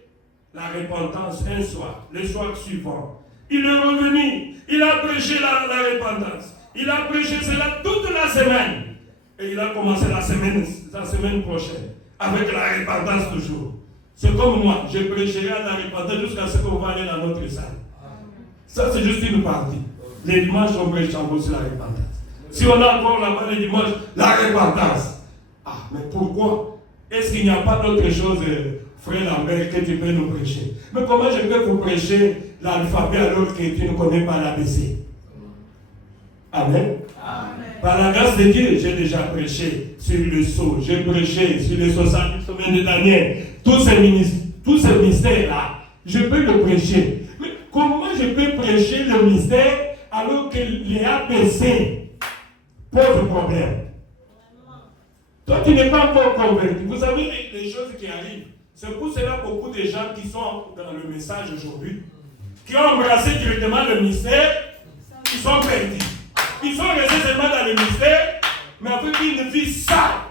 la repentance un soir, le soir suivant. Il est revenu, il a prêché la repentance. Il a prêché cela toute la semaine. Et il a commencé la semaine prochaine, avec la repentance toujours. C'est comme moi, je prêcherai la repentance jusqu'à ce qu'on va aller dans notre salle. Ça, c'est juste une partie. Les dimanches, on prêche encore sur la repentance. Si on a encore là-bas les dimanches, la repentance. Ah, mais pourquoi? Est-ce qu'il n'y a pas d'autre chose, frère Lambert, que tu peux nous prêcher? Mais comment je peux vous prêcher l'alphabet alors que tu ne connais pas l'ABC? Amen. Par la grâce de Dieu, j'ai déjà prêché sur le sceau, j'ai prêché sur les 70 semaines de Daniel. Tous ces mystères-là, je peux le prêcher. Mais comment je peux prêcher le mystère alors que les APC posent problème? Toi, tu n'es pas encore convaincu. Vous savez les choses qui arrivent. C'est pour cela que beaucoup de gens qui sont dans le message aujourd'hui, qui ont embrassé directement le mystère, ils sont perdus. Ils sont restés seulement dans le mystère, mais avec une vie sale.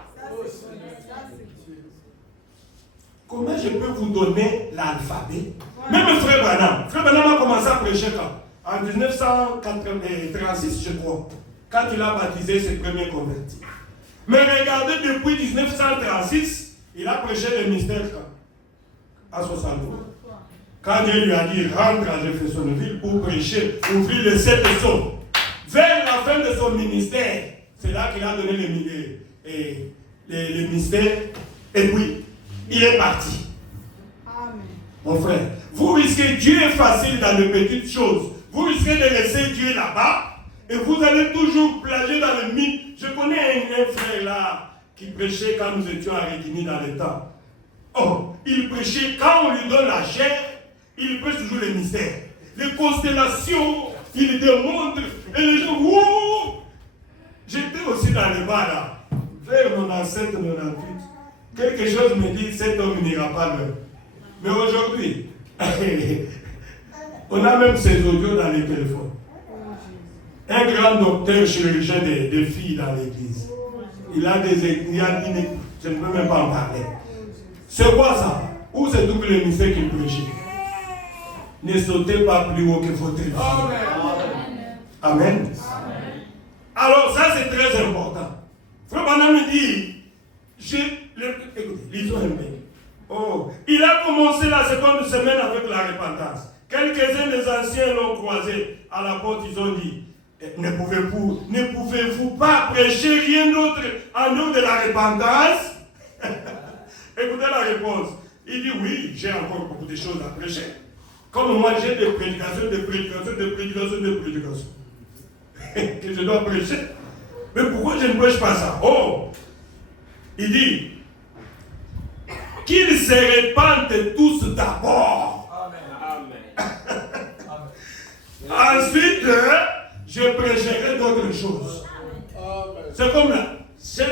Comment je peux vous donner l'alphabet? Même Frère Branham a commencé à prêcher quand? En 1936, je crois, quand il a baptisé ses premiers convertis. Mais regardez, depuis 1936, il a prêché le mystère quand? À 63. Quand Dieu lui a dit, rentre à Jeffersonville pour prêcher, ouvrir les 7 sceaux. Vers la fin de son ministère, c'est là qu'il a donné le mystère. Et puis, il est parti. Amen. Mon frère, vous risquez, Dieu est facile dans les petites choses. Vous risquez de laisser Dieu là-bas et vous allez toujours plager dans le mythe. Je connais un frère là qui prêchait quand nous étions à Rédigny dans le temps. Oh, il prêchait, quand on lui donne la chair, il prêche toujours les mystères. Les constellations, il démontre, et les gens, wouh! J'étais aussi dans le bas là, vers 97, 98. Quelque chose me dit, cet homme n'ira pas loin. Mais aujourd'hui, on a même ses audios dans les téléphones. Un grand docteur chirurgien des filles dans l'église. Il a des je ne peux même pas en parler. C'est quoi ça? Où c'est tout le mystère qu'il prêchait? Ne sautez pas plus haut que votre vie. Amen. Alors ça c'est très important. Frère Branham me dit, écoutez, lisons un peu. Oh, il a commencé la seconde semaine avec la repentance. Quelques-uns des anciens l'ont croisé à la porte, ils ont dit, ne pouvez-vous pas prêcher rien d'autre en dehors de la repentance? Écoutez la réponse. Il dit oui, j'ai encore beaucoup de choses à prêcher. Comme moi j'ai des prédications que je dois prêcher. Mais pourquoi je ne prêche pas ça? Oh, il dit qu'ils se répandent tous d'abord. Amen. Ensuite, je prêcherai d'autres choses. C'est comme là,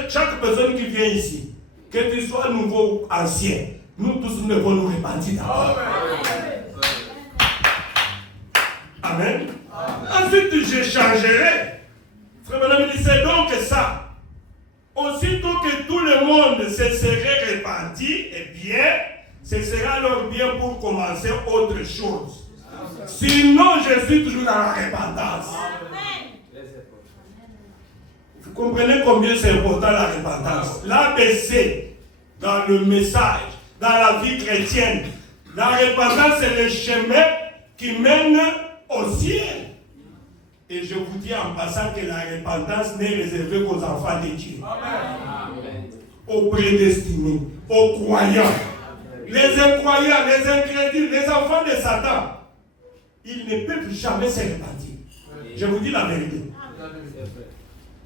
chaque personne qui vient ici, que tu sois nouveau ou ancien, nous tous nous devons nous répandre d'abord. Amen. Ensuite, je changerai. Frère Branham dit, c'est donc ça. Aussitôt que tout le monde se serait réparti, eh bien, ce sera alors bien pour commencer autre chose. Sinon, je suis toujours dans la repentance. Vous comprenez combien c'est important la repentance? L'ABC, dans le message, dans la vie chrétienne, la repentance, c'est le chemin qui mène au ciel. Et je vous dis en passant que la repentance n'est réservée qu'aux enfants de Dieu. Amen. Aux prédestinés, aux croyants. Les incroyants, les incrédules, les enfants de Satan, ils ne peuvent jamais se repentir. Je vous dis la vérité.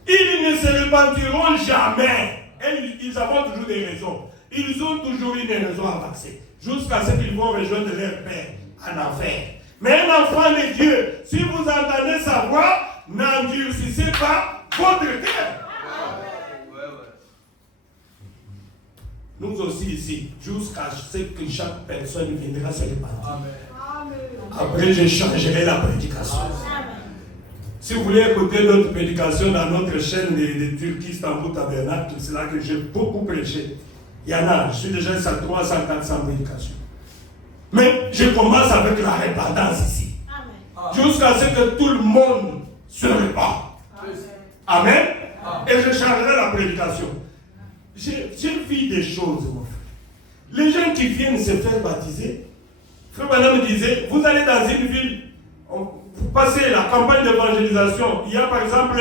Ils ne se repentiront jamais. Et ils avons toujours des raisons. Ils ont toujours une raison à passer. Jusqu'à ce qu'ils vont rejoindre leur Père en enfer. Mais un enfant de Dieu, si vous entendez sa voix, n'endurcissez pas votre cœur. Nous aussi ici, jusqu'à ce que chaque personne viendra se répandre. Après, je changerai la prédication. Si vous voulez écouter notre prédication dans notre chaîne de Turquie, Istanbul, Tabernacle, c'est là que j'ai beaucoup prêché. Il y en a, je suis déjà à 300, 400 prédications. Mais je commence avec la repentance ici. Jusqu'à ce que tout le monde se répande. Amen. Et je changerai la prédication. J'ai vu des choses, mon frère. Les gens qui viennent se faire baptiser, Frère Branham me disait, vous allez dans une ville, vous passez la campagne d'évangélisation, il y a par exemple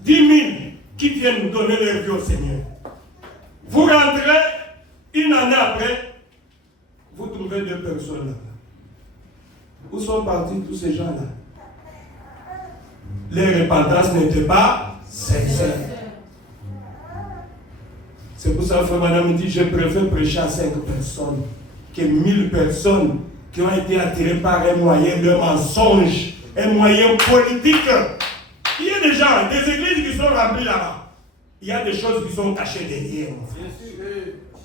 10 000 qui viennent donner leur vie au Seigneur. Vous rentrez, une année après, vous trouvez 2 personnes là. Où sont partis tous ces gens-là? les repentances n'étaient pas sincères. C'est pour ça que Frère Madame me dit, je préfère prêcher à 5 personnes que 1000 personnes qui ont été attirées par un moyen de mensonge, un moyen politique. Il y a des gens, des églises qui sont remplies là-bas. Il y a des choses qui sont cachées derrière, mon frère.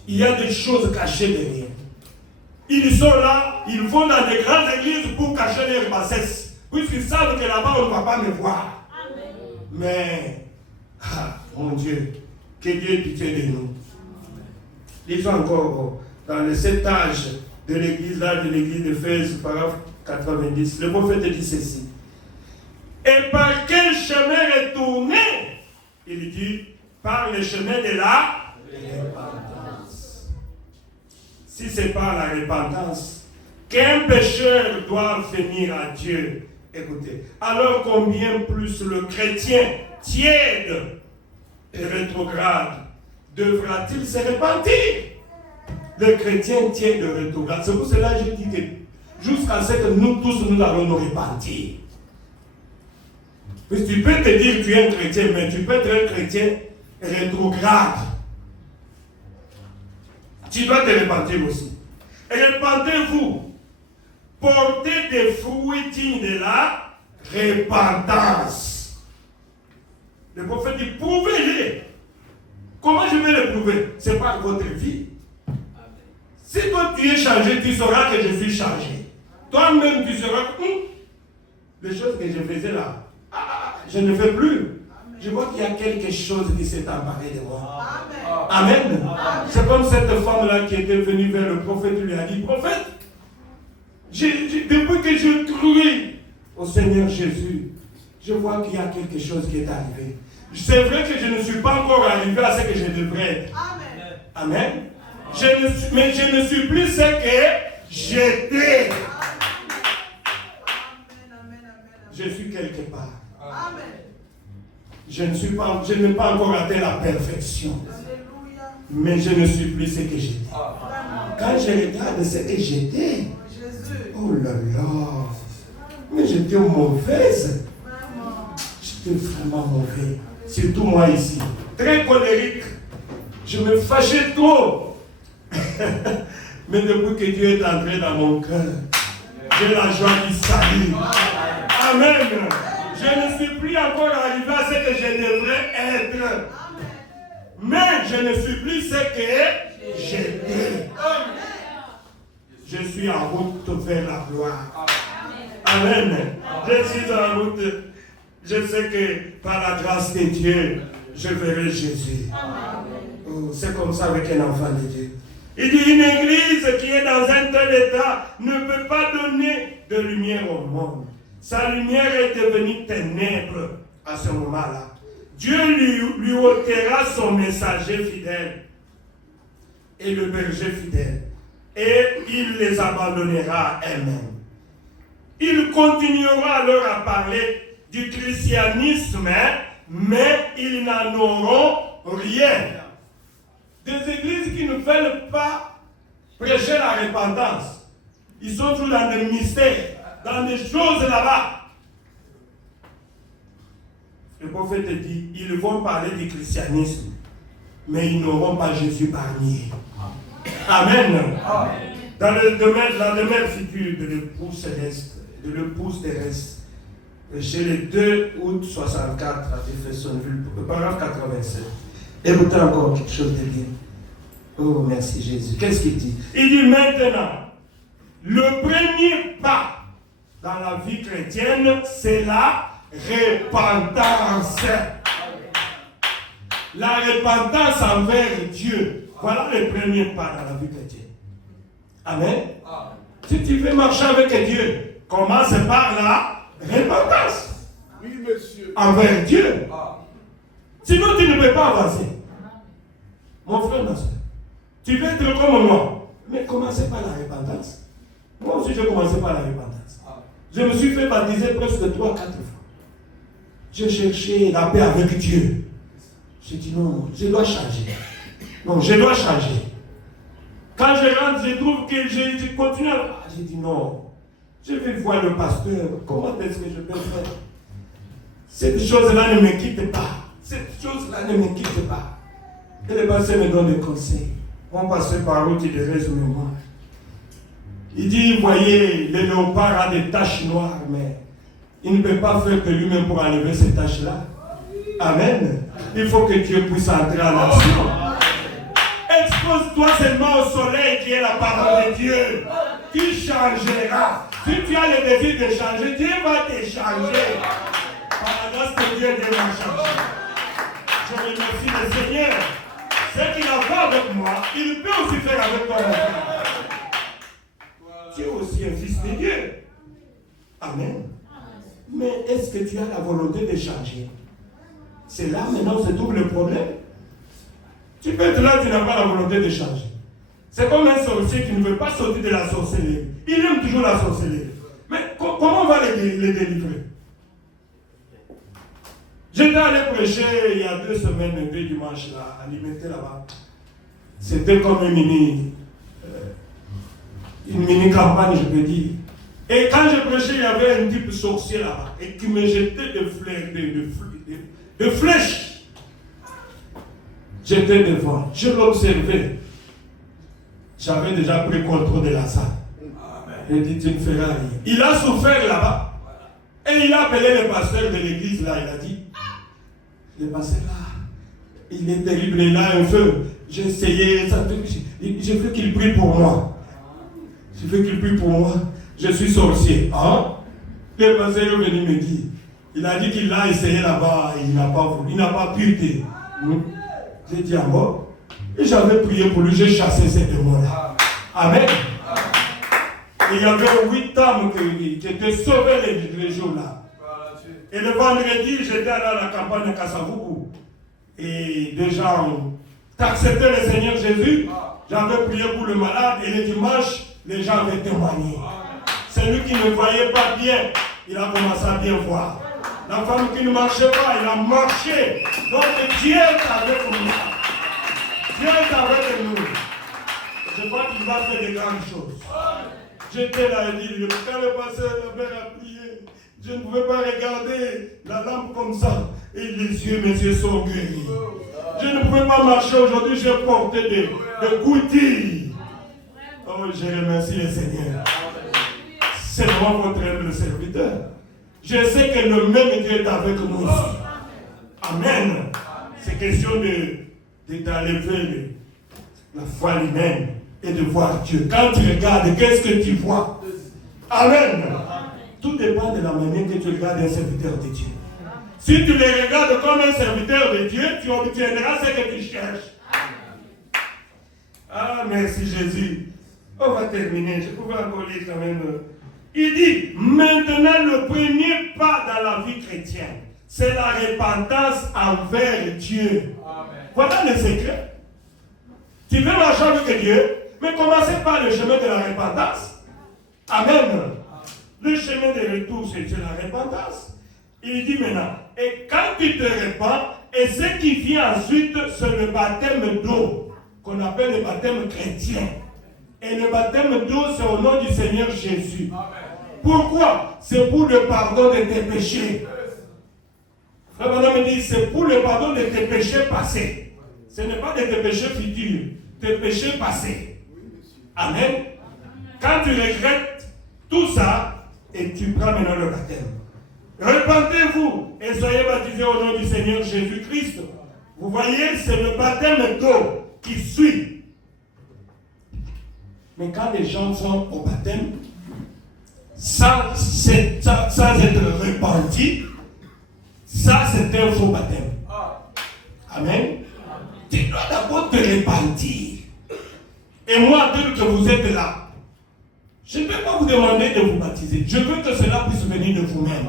Il y a des choses cachées derrière. Ils sont là, ils vont dans des grandes églises pour cacher leurs bassesses. Puisqu'ils savent que là-bas, on ne va pas me voir. Amen. Mais, mon Dieu, que Dieu ait pitié de nous. Lisons encore dans le 7 âge de l'église, là, de l'église d'Éphèse, paragraphe 90. Le prophète dit ceci. Et par quel chemin retourner? Il dit, par le chemin de la repentance. Si c'est par la repentance qu'un pécheur doit venir à Dieu, écoutez, alors combien plus le chrétien tiède et rétrograde devra-t-il se repentir? Le chrétien tiède et rétrograde. C'est pour cela que je dis que jusqu'à ce que nous tous nous allons nous repentir. Puis tu peux te dire que tu es un chrétien, mais tu peux être un chrétien rétrograde. Tu dois te repentir aussi. Repentez-vous. Portez des fruits dignes de la repentance. Le prophète dit, prouvez-les. Comment je vais le prouver? C'est par votre vie. Si toi tu es changé, tu sauras que je suis changé. Toi-même tu sauras les choses que je faisais là. Je ne fais plus. Je vois qu'il y a quelque chose qui s'est emparé de moi. Amen. Amen. C'est comme cette femme-là qui était venue vers le prophète, lui a dit, prophète, depuis que je crie au Seigneur Jésus, je vois qu'il y a quelque chose qui est arrivé. C'est vrai que je ne suis pas encore arrivé à ce que je devrais être. Amen. Amen. Mais je ne suis plus ce que j'étais. Je suis quelque part. Amen. Je n'ai pas encore atteint la perfection. Alléluia. Mais je ne suis plus ce que j'étais. Quand je regarde ce que j'étais, oh là là, mais j'étais mauvaise. J'étais vraiment mauvais. Surtout moi ici. Très colérique. Je me fâchais trop. Mais depuis que Dieu est entré dans mon cœur, j'ai la joie du salut. Amen. Je ne suis plus encore arrivé à ce que je devrais être. Mais je ne suis plus ce que j'étais. Je suis en route vers la gloire. Amen. Je suis en route. Je sais que par la grâce de Dieu, je verrai Jésus. Oh, c'est comme ça avec un enfant de Dieu. Il dit, une église qui est dans un tel état ne peut pas donner de lumière au monde. Sa lumière est devenue ténèbres à ce moment-là. Dieu lui ôtera son messager fidèle et le berger fidèle. Et il les abandonnera à eux-mêmes. Il continuera alors à parler du christianisme, mais ils n'en auront rien. Des églises qui ne veulent pas prêcher la repentance. Ils sont toujours dans des mystères, dans des choses là-bas. Le prophète dit, ils vont parler du christianisme, mais ils n'auront pas Jésus parmi eux. Amen. Dans le domaine futur de l'épouse céleste, de l'épouse terrestre, chez le 2 août 64 à Éphésonville, paragraphe 87. Écoutez encore quelque chose de bien. Oh, merci Jésus. Qu'est-ce qu'il dit? Il dit maintenant, le premier pas dans la vie chrétienne, c'est la repentance. La repentance envers Dieu. Voilà le premier pas dans la vie chrétienne. Amen. Si tu veux marcher avec Dieu, commence par la repentance. Oui, monsieur. Envers Dieu. Sinon, tu ne peux pas avancer. Mon frère, ma soeur, tu veux être comme moi, mais commencez par la repentance. Moi aussi, je commençais par la repentance. Je me suis fait baptiser presque 3-4 fois. J'ai cherché la paix avec Dieu. J'ai dit non, je dois changer. Non, je dois changer. Quand je rentre, je trouve que je continue à... J'ai dit non, je vais voir le pasteur. Comment est-ce que je peux faire? Cette chose-là ne me quitte pas. Cette chose-là ne me quitte pas. Et le pasteur me donne des conseils. Mon pasteur Parot, il est résumé moi. Il dit, voyez, le léopard a des taches noires, mais il ne peut pas faire que lui-même pour enlever ces taches-là. Amen. Il faut que Dieu puisse entrer en action. Expose-toi seulement au soleil qui est la parole de Dieu. Tu changeras. Si tu as le désir de changer, Dieu va te changer. Par la grâce de Dieu, Dieu va changer. Je remercie le Seigneur. Ce qu'il a fait avec moi, il peut aussi faire avec toi. Tu es aussi un fils de Dieu. Amen. Mais est-ce que tu as la volonté de changer? C'est là maintenant se trouve le problème. Tu peux être là, tu n'as pas la volonté de changer. C'est comme un sorcier qui ne veut pas sortir de la sorcellerie. Il aime toujours la sorcellerie. Mais comment on va les délivrer? J'étais allé prêcher il y a 2 semaines, 2 dimanches là, à Limité là-bas. C'était comme une mini campagne, je peux dire. Et quand je prêchais, il y avait un type sorcier là-bas et qui me jetait de flèches. J'étais devant, je l'observais. J'avais déjà pris contrôle de la salle. Je dis, tu ne feras rien. Il a souffert là-bas. Et il a appelé le pasteur de l'église là. Il a dit, le pasteur là, il est terrible, il a un feu. J'ai essayé, j'ai fait qu'il prie pour moi. J'ai fait qu'il prie pour moi. Je suis sorcier. Hein? Le pasteur est venu me dire. Il a dit qu'il a essayé là-bas et il n'a pas voulu. Il n'a pas pu aider. J'ai dit à moi. Et j'avais prié pour lui, j'ai chassé ces démons-là. Amen. Et il y avait 8 âmes qui étaient sauvées les jours-là. Et le vendredi, j'étais allé à la campagne de Kasavubu. Et des gens ont accepté le Seigneur Jésus. J'avais prié pour le malade. Et le dimanche, les gens avaient témoigné. Celui qui ne voyait pas bien, il a commencé à bien voir. La femme qui ne marchait pas, il a marché. Donc Dieu est avec nous. Dieu est avec nous. Je crois qu'il va faire de grandes choses. J'étais là et dit, quand le pasteur a prié, je ne pouvais pas regarder la lampe comme ça. Et mes yeux sont guéris. Je ne pouvais pas marcher aujourd'hui, j'ai porté des goudilles. Oh, je remercie le Seigneur. C'est moi votre humble serviteur. Je sais que le même Dieu est avec nous ici. Amen. C'est question d'enlever la foi humaine et de voir Dieu. Quand tu regardes, qu'est-ce que tu vois? Amen. Tout dépend de la manière que tu regardes un serviteur de Dieu. Si tu les regardes comme un serviteur de Dieu, tu obtiendras ce que tu cherches. Ah, merci Jésus. On va terminer. Je pouvais encore lire quand même. Il dit, maintenant le premier pas dans la vie chrétienne, c'est la repentance envers Dieu. Amen. Voilà le secret. Tu veux marcher avec Dieu, mais commencez par le chemin de la repentance. Amen. Le chemin de retour, c'est la repentance. Il dit maintenant, et quand tu te repens, et ce qui vient ensuite, c'est le baptême d'eau, qu'on appelle le baptême chrétien. Et le baptême d'eau, c'est au nom du Seigneur Jésus. Amen. Pourquoi? C'est pour le pardon de tes péchés. Frère Madame me dit, c'est pour le pardon de tes péchés passés. Ce n'est pas de tes péchés futurs, tes péchés passés. Amen. Quand tu regrettes tout ça, et tu prends maintenant le baptême. Repentez-vous et soyez baptisés au nom du Seigneur Jésus-Christ. Vous voyez, c'est le baptême d'eau qui suit. Mais quand les gens sont au baptême, sans être repentis, ça c'est un faux baptême. Amen. Tu dois d'abord te repentir. Et moi, tel que vous êtes là, je ne vais pas vous demander de vous baptiser. Je veux que cela puisse venir de vous-même.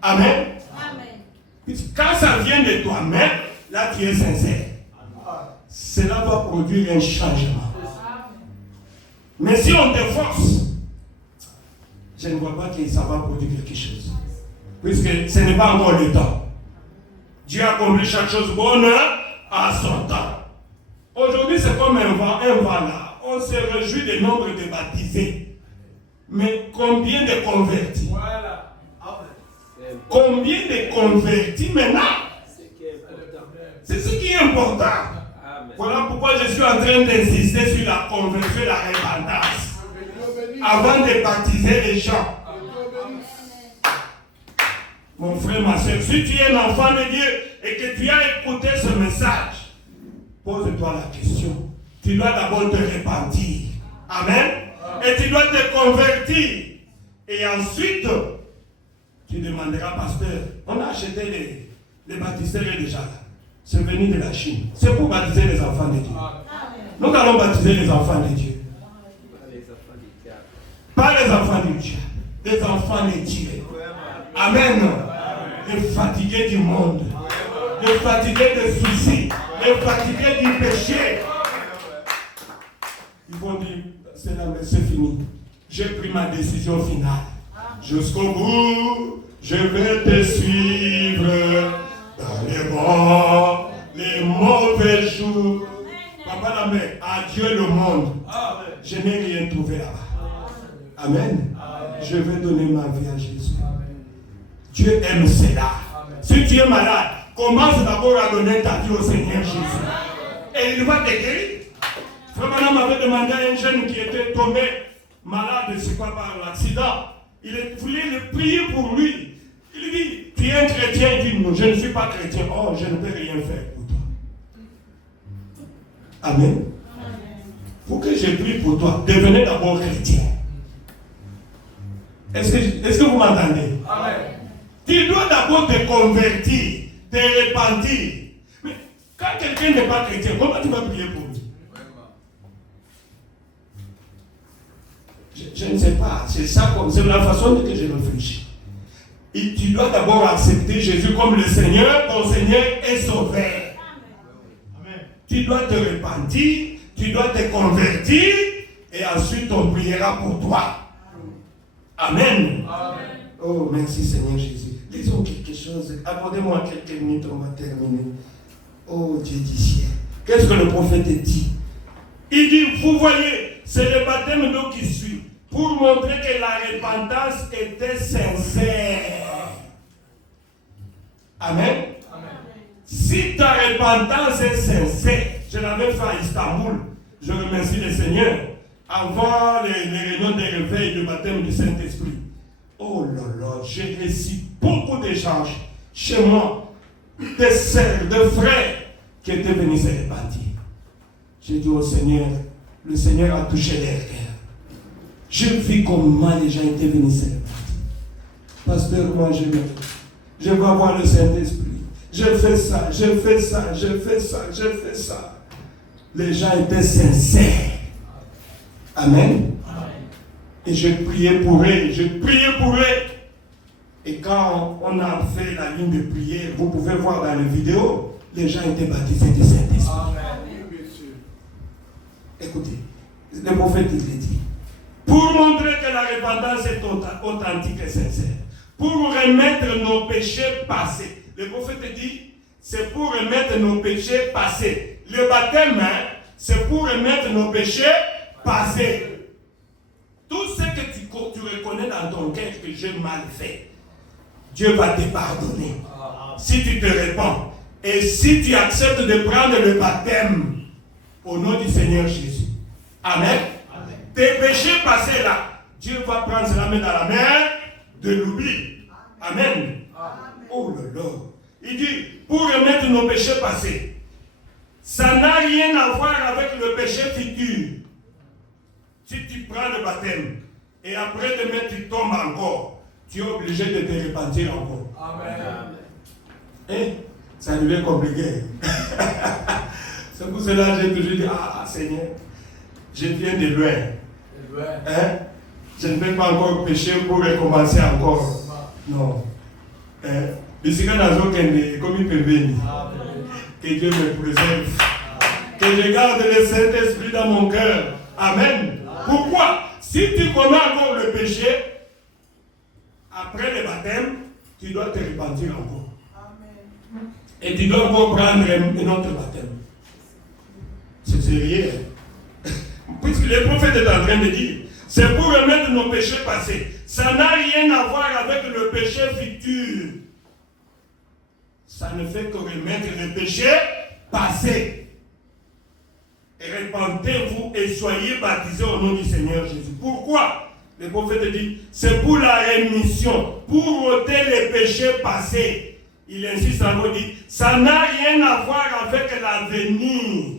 Amen. Amen. Quand ça vient de toi-même, là tu es sincère. Cela va produire un changement. Mais si on te force, je ne vois pas que ça va produire quelque chose. Puisque ce n'est pas encore le temps. Dieu a accompli chaque chose bonne à son temps. Aujourd'hui, c'est comme un vent là. On se réjouit du nombre de baptisés. Mais combien de convertis? Voilà. Combien de convertis maintenant? C'est ce qui est important. Voilà pourquoi je suis en train d'insister sur la conversion et la repentance avant de baptiser les gens. Mon frère, ma soeur, si tu es un enfant de Dieu et que tu as écouté ce message, pose-toi la question. Tu dois d'abord te repentir. Amen. Et tu dois te convertir. Et ensuite, tu demanderas, pasteur, on a acheté les baptistères déjà là. C'est venu de la Chine. C'est pour baptiser les enfants de Dieu. Nous allons baptiser les enfants de Dieu. Pas les enfants du diable. Les enfants de Dieu. Amen. Les fatigués du monde. Les fatigués des soucis. Les fatigués du péché. Ils vont dire, c'est fini. J'ai pris ma décision finale. Jusqu'au bout, je vais te suivre dans les bons, les mauvais jours. Papa la mère, adieu le monde. Je n'ai rien trouvé là-bas. Amen. Je vais donner ma vie à Jésus. Dieu aime cela. Si tu es malade, commence d'abord à donner ta vie au Seigneur Jésus. Et il va te guérir. Frère Madame m'avait demandé à un jeune qui était tombé malade, je ne sais pas, par l'accident. Il voulait le prier pour lui. Il dit, tu es un chrétien? Il dit, non, je ne suis pas chrétien. Oh, je ne peux rien faire pour toi. Amen. Pour que je prie pour toi, devenez d'abord chrétien. Est-ce que vous m'entendez? Amen. Tu dois d'abord te convertir, te repentir. Mais quand quelqu'un n'est pas chrétien, comment tu vas prier pour lui? Je ne sais pas, c'est ça, c'est la façon dont je réfléchis. Et tu dois d'abord accepter Jésus comme le Seigneur, ton Seigneur est sauvé. Amen. Tu dois te repentir, tu dois te convertir, et ensuite on priera pour toi. Amen. Amen. Oh, merci Seigneur Jésus. Disons quelque chose, accordez-moi quelques minutes, on va terminer. Oh Dieu du ciel. Qu'est-ce que le prophète dit? Il dit, vous voyez, c'est le baptême d'eau qui suit, pour montrer que la repentance était sincère. Amen. Amen. Si ta repentance est sincère, je l'avais fait à Istanbul, je remercie le Seigneur, avant les réunions de réveil du baptême du Saint-Esprit. Oh là là, j'ai reçu beaucoup d'échanges chez moi, des sœurs, des frères qui étaient venus se repentir. J'ai dit au Seigneur, le Seigneur a touché leur cœur. J'ai vu comment les gens étaient venus se repentir. Pasteur, moi je vais avoir le Saint-Esprit. Je fais ça, je fais ça, je fais ça, je fais ça. Les gens étaient sincères. Amen. Et je priais pour eux, je priais pour eux. Et quand on a fait la ligne de prière, vous pouvez voir dans les vidéos, les gens étaient baptisés du Saint-Esprit. Écoutez, le prophète il dit, pour montrer que la repentance est authentique et sincère, pour remettre nos péchés passés. Le prophète dit, c'est pour remettre nos péchés passés. Le baptême, c'est pour remettre nos péchés passés. Tout ce que tu reconnais dans ton cœur que j'ai mal fait, Dieu va te pardonner. Si tu te répands et si tu acceptes de prendre le baptême au nom du Seigneur Jésus. Amen. Amen. Tes péchés passés là, Dieu va prendre cela dans la mer de l'oubli. Amen. Amen. Oh là là. Il dit, pour remettre nos péchés passés, ça n'a rien à voir avec le péché futur. Si tu prends le baptême et après demain tu tombes encore, tu es obligé de te repentir encore. Amen. Et ça devient compliqué. C'est pour cela que j'ai toujours dit, Seigneur, je viens de loin. Hein? Je ne vais pas encore pécher pour recommencer encore. Non. Mais c'est quand comme il peut venir. Que Dieu me préserve. Que je garde le Saint-Esprit dans mon cœur. Amen. Pourquoi? Si tu commets encore le péché, après le baptême, tu dois te repentir encore. Amen. Et tu dois encore prendre un autre baptême. C'est sérieux. Puisque le prophète est en train de dire, c'est pour remettre nos péchés passés. ça n'a rien à voir avec le péché futur. Ça ne fait que remettre le péché passé. Et repentez-vous et soyez baptisés au nom du Seigneur Jésus. Pourquoi? Le prophète dit, c'est pour la rémission, pour ôter les péchés passés. Il insiste encore, dit, ça n'a rien à voir avec l'avenir.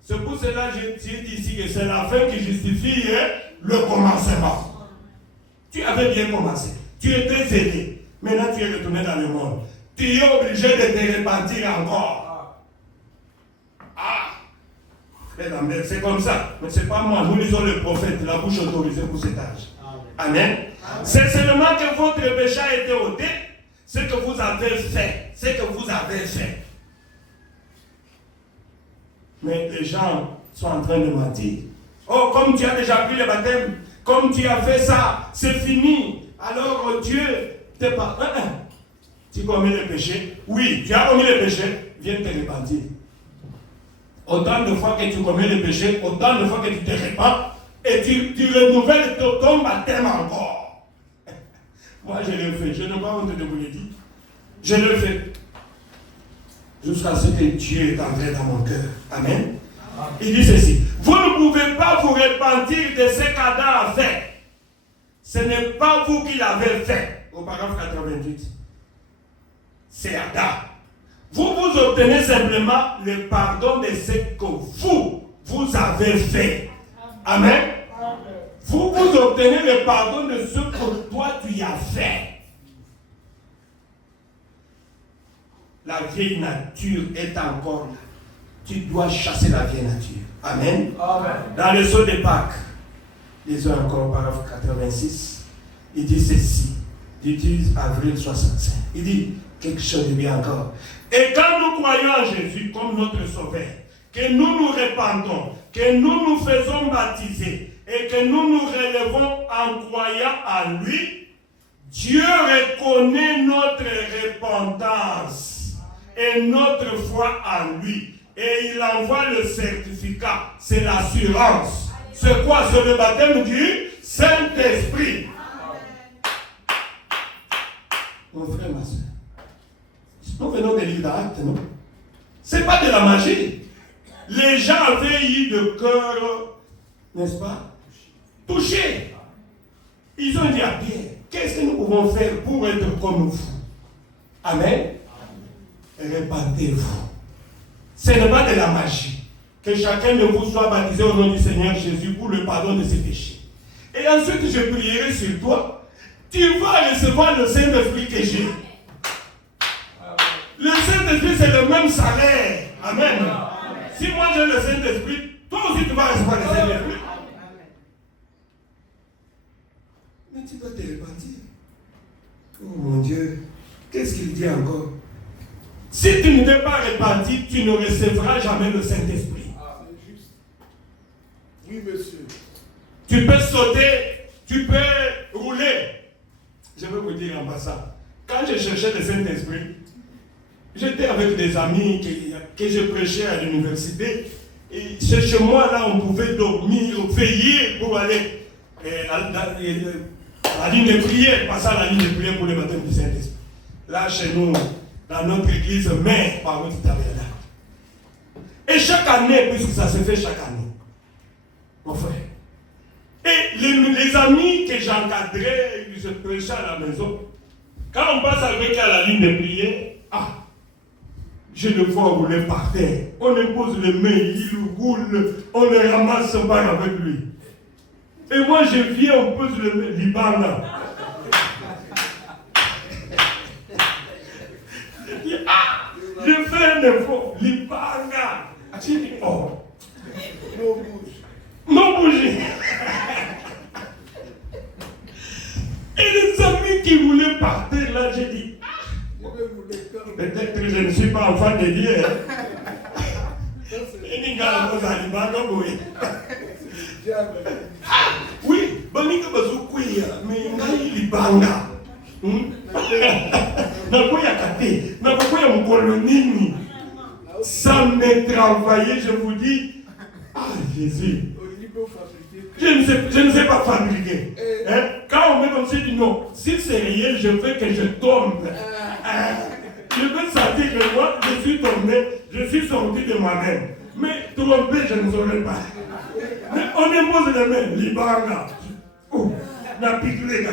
C'est pour cela que je dis ici que c'est la fin qui justifie le commencement. Tu avais bien commencé, tu étais aidé, maintenant tu es retourné dans le monde. Tu es obligé de te repentir encore. C'est comme ça. Mais ce n'est pas moi. Nous lisons le prophète, la bouche autorisée pour cet âge. Amen. C'est seulement que votre péché a été ôté. Ce que vous avez fait. Ce que vous avez fait. Mais les gens sont en train de mentir. Oh, comme tu as déjà pris le baptême, comme tu as fait ça, c'est fini. Alors Dieu t'est pas. Tu commets le péché. Oui, tu as commis le péché. Viens te repentir. Autant de fois que tu commets le péché, autant de fois que tu te répands, et tu renouvelles ton baptême encore. Moi, je le fais. Je n'ai pas honte de vous le dire. Je le fais. Jusqu'à ce que Dieu est entré dans mon cœur. Amen. Il dit ceci. Vous ne pouvez pas vous repentir de ce qu'Adam a fait. Ce n'est pas vous qui l'avez fait. Au paragraphe 88. C'est Adam. Vous obtenez simplement le pardon de ce que vous avez fait. Amen. Vous obtenez le pardon de ce que toi tu as fait. La vieille nature est encore là. Tu dois chasser la vieille nature. Amen. Amen. Dans le sceau de Pâques, lisons encore paragraphe 86, il dit ceci, du 10 avril 65. Il dit quelque chose de bien encore. Et quand nous croyons en Jésus comme notre Sauveur, que nous nous répandons, que nous nous faisons baptiser et que nous nous relevons en croyant en lui, Dieu reconnaît notre repentance et notre foi en lui. Et il envoie le certificat. C'est l'assurance. C'est quoi? C'est le baptême du Saint-Esprit. Mon frère, ma soeur, nous venons des livres d'actes, non? Ce n'est pas de la magie. Les gens avaient eu le cœur, n'est-ce pas, touché. Ils ont dit à Pierre, qu'est-ce que nous pouvons faire pour être comme vous? Amen. Répandez-vous. Ce n'est pas de la magie. Que chacun de vous soit baptisé au nom du Seigneur Jésus pour le pardon de ses péchés. Et ensuite, je prierai sur toi. Tu vas recevoir le Saint-Esprit que j'ai. Le Saint-Esprit, c'est le même salaire. Amen. Si moi j'ai le Saint-Esprit, toi aussi tu vas recevoir le Saint-Esprit. Mais tu dois te repentir. Oh mon Dieu, qu'est-ce qu'il dit encore? Si tu ne t'es pas repenti, tu ne recevras jamais le Saint-Esprit. C'est juste. Oui, monsieur. Tu peux sauter, tu peux rouler. Je vais vous dire en passant. Quand je cherchais le Saint-Esprit, j'étais avec des amis que je prêchais à l'université. Et chez moi, là, on pouvait dormir, veiller pour aller à la ligne de prière, passer à la ligne de prière pour le baptême du Saint-Esprit. Là, chez nous, dans notre église mère, par contre, tabernacle. Et chaque année, puisque ça se fait chaque année, mon frère. Et les amis que j'encadrais, je prêchais à la maison, quand on passe avec à la ligne de prière, je le vois rouler par terre. On impose les mains, il roule, on le ramasse pas avec lui. Et moi, je viens, on pose le Libana. Je dis, je fais un effort, Libana. J'ai dit, oh, non bouger. Et les amis qui voulaient partir là, j'ai dit, peut-être que je ne suis pas enfant de Dieu. Oui, baninga bazukuya, mais ngai libanga. Nakoya kate, nakoya mkolonini. Sans me travailler, je vous dis, Jésus. Je ne sais pas fabriquer. Hein? Quand on met comme ça, je dis non, si c'est réel, je veux que je tombe. Je veux sentir que moi, je suis tombé, je suis sorti de moi-même. Mais tromper, je ne saurais pas. Mais on impose les mains, Libanga. Oh, on a piqué les gars.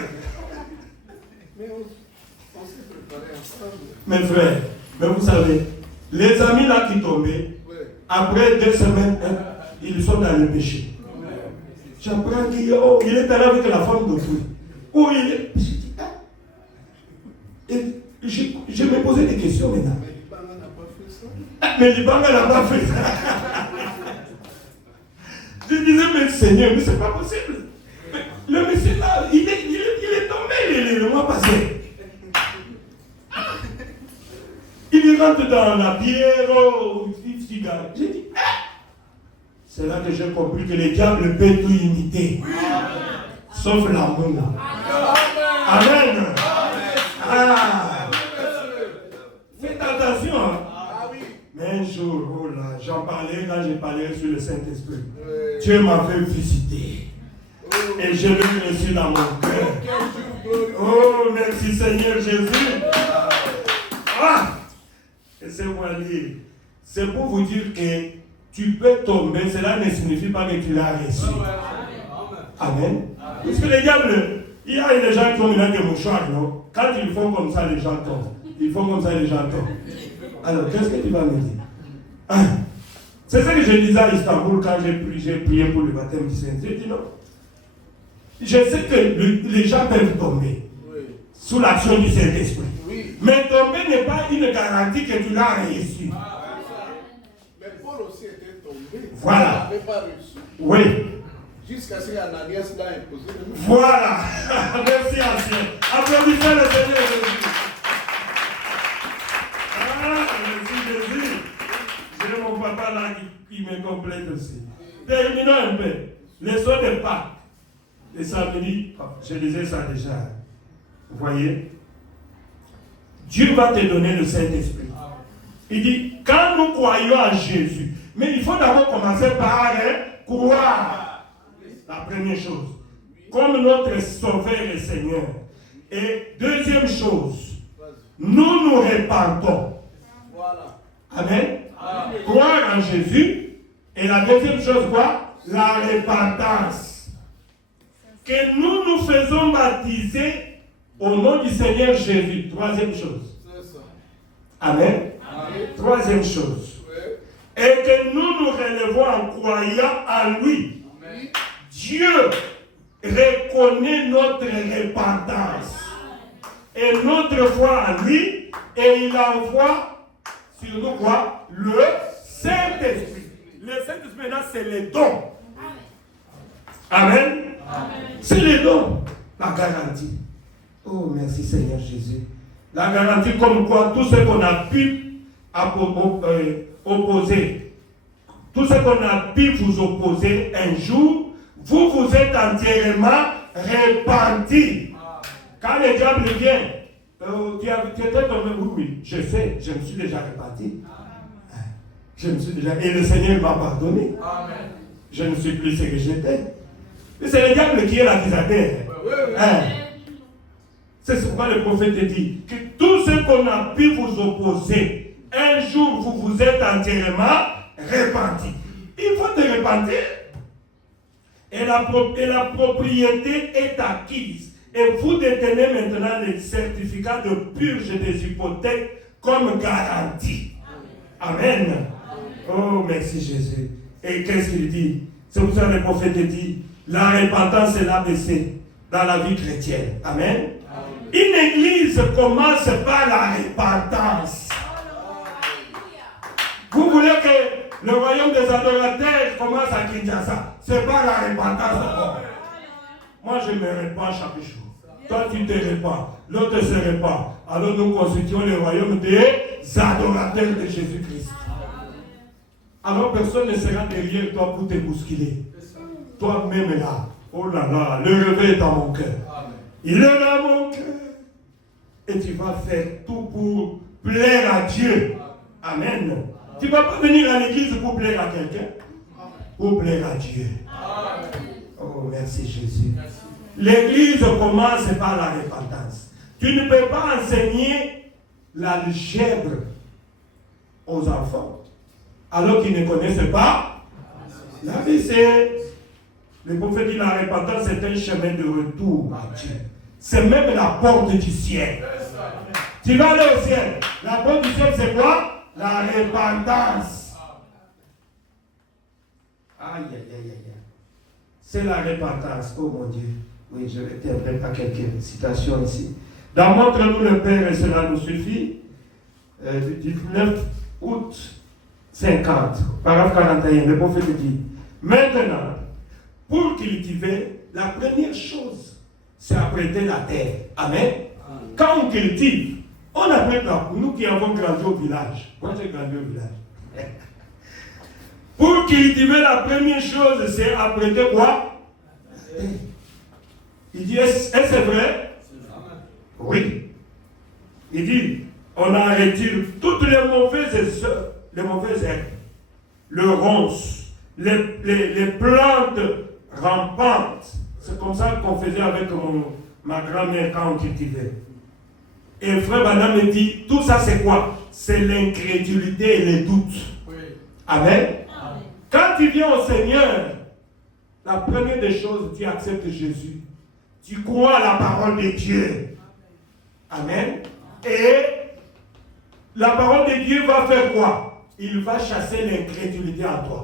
Mais on s'est préparé ensemble. Mes frères, mais vous savez, les amis là qui tombaient, après 2 semaines, ils sont dans le péché. J'apprends qu'il est allé avec la femme d'autrui. Oh, il est. Je me posais des questions maintenant. Mais Libanga n'a pas fait ça. Je disais, mais Seigneur, mais c'est pas possible. Mais le monsieur là, il est tombé le mois passé. Il rentre dans la bière, il cigare. J'ai dit, c'est là que j'ai compris que le diable peut tout imiter. Sauf l'amour. Amen. Faites attention. Mais un jour, oh là, j'en parlais quand j'ai parlé sur le Saint-Esprit. Dieu m'avait visité. Et je l'ai reçu dans mon cœur. Oh, merci Seigneur Jésus. Laissez-moi lire. C'est pour vous dire que tu peux tomber, cela ne signifie pas que tu l'as reçu. Amen. Parce que les diables, il y a des gens qui ont des mouchoirs, non? Quand ils font comme ça, les gens tombent. Ils font comme ça, les gens tombent. Alors, qu'est-ce que tu vas me dire? C'est ça que je disais à Istanbul quand j'ai prié pour le baptême du Saint-Esprit. J'ai dit non. Je sais que les gens peuvent tomber sous l'action du Saint-Esprit. Mais tomber n'est pas une garantie que tu l'as reçu. Mais Paul aussi était tombé. Voilà. Il n'avait pas reçu. Oui. Jusqu'à ce qu'Ananias l'a imposé. Voilà. Merci à Dieu. Applaudissez le Seigneur Jésus. Merci Jésus. J'ai mon papa là qui me complète aussi. Terminons un peu. Les soirs de Pâques. Le samedi, je disais ça déjà. Vous voyez? Dieu va te donner le Saint-Esprit. Il dit, quand nous croyons à Jésus, mais il faut d'abord commencer par croire. La première chose. Comme notre Sauveur et Seigneur. Et deuxième chose, nous nous répandons. Amen. Croire en Jésus. Et la deuxième chose, quoi? La repentance. Que nous nous faisons baptiser au nom du Seigneur Jésus. Troisième chose. Amen. Troisième chose. Et que nous nous relevons en croyant en lui. Dieu reconnaît notre repentance et notre foi en lui, et il envoie sur nous quoi? Le Saint-Esprit. Le Saint-Esprit, maintenant, c'est les dons. Amen. C'est les dons. La garantie. Oh, merci Seigneur Jésus. La garantie comme quoi tout ce qu'on a pu opposer, tout ce qu'on a pu vous opposer un jour, vous vous êtes entièrement repenti. Quand le diable vient, tu étais tombé, oui, je sais, je me suis déjà repenti. Je me suis déjà, et le Seigneur m'a pardonné. Je ne suis plus ce que j'étais. C'est le diable qui est l'accusateur. C'est pourquoi le prophète dit que tout ce qu'on a pu vous opposer, un jour vous vous êtes entièrement repenti. Il faut te repentir. Et la propriété est acquise. Et vous détenez maintenant les certificats de purge des hypothèques comme garantie. Amen. Oh, merci Jésus. Et qu'est-ce qu'il dit? C'est pour ça que le prophète dit, la repentance est l'ABC dans la vie chrétienne. Amen. Une église commence par la repentance. Vous voulez que le royaume des adorateurs commence à Kinshasa? C'est pas la repentance d'abord. Moi, je me répands chaque jour. Toi, tu te répands. L'autre se répand. Alors, nous constituons le royaume des adorateurs de Jésus-Christ. Alors, personne ne sera derrière toi pour te bousculer. Toi-même là. Oh là là, le réveil est dans mon cœur. Il est dans mon cœur. Et tu vas faire tout pour plaire à Dieu. Amen. Tu ne vas pas venir à l'église pour plaire à quelqu'un. Pour plaire à Dieu. Oh, merci Jésus. L'église commence par la repentance. Tu ne peux pas enseigner l'algèbre aux enfants alors qu'ils ne connaissent pas l'ABC. Le prophète dit la repentance c'est un chemin de retour à Dieu. C'est même la porte du ciel. Tu vas aller au ciel. La porte du ciel c'est quoi? La repentance. Aïe, aïe, aïe, aïe. C'est la repentance. Oh mon Dieu. Oui, je vais t'interpréter à quelques citations ici. Dans Montre-nous le Père et cela nous suffit. Du 19 août 50, paragraphe 41, le prophète dit, maintenant, pour cultiver, la première chose, c'est apprêter la terre. Amen. Quand on cultive, on apprête là, nous qui avons grandi au village. Moi j'ai grandi au village. Pour cultiver, la première chose, c'est apprêter quoi? La terre. Il dit, est-ce que c'est vrai? Oui. Il dit, on en retire toutes les mauvaises herbes, le ronce, les plantes rampantes. C'est comme ça qu'on faisait avec ma grand-mère quand on cultivait. Et le frère Branham me dit, tout ça c'est quoi? C'est l'incrédulité et les doutes. Oui. Amen. Amen. Quand tu viens au Seigneur, la première des choses, tu acceptes Jésus. Tu crois à la parole de Dieu. Amen. Et la parole de Dieu va faire quoi? Il va chasser l'incrédulité en toi.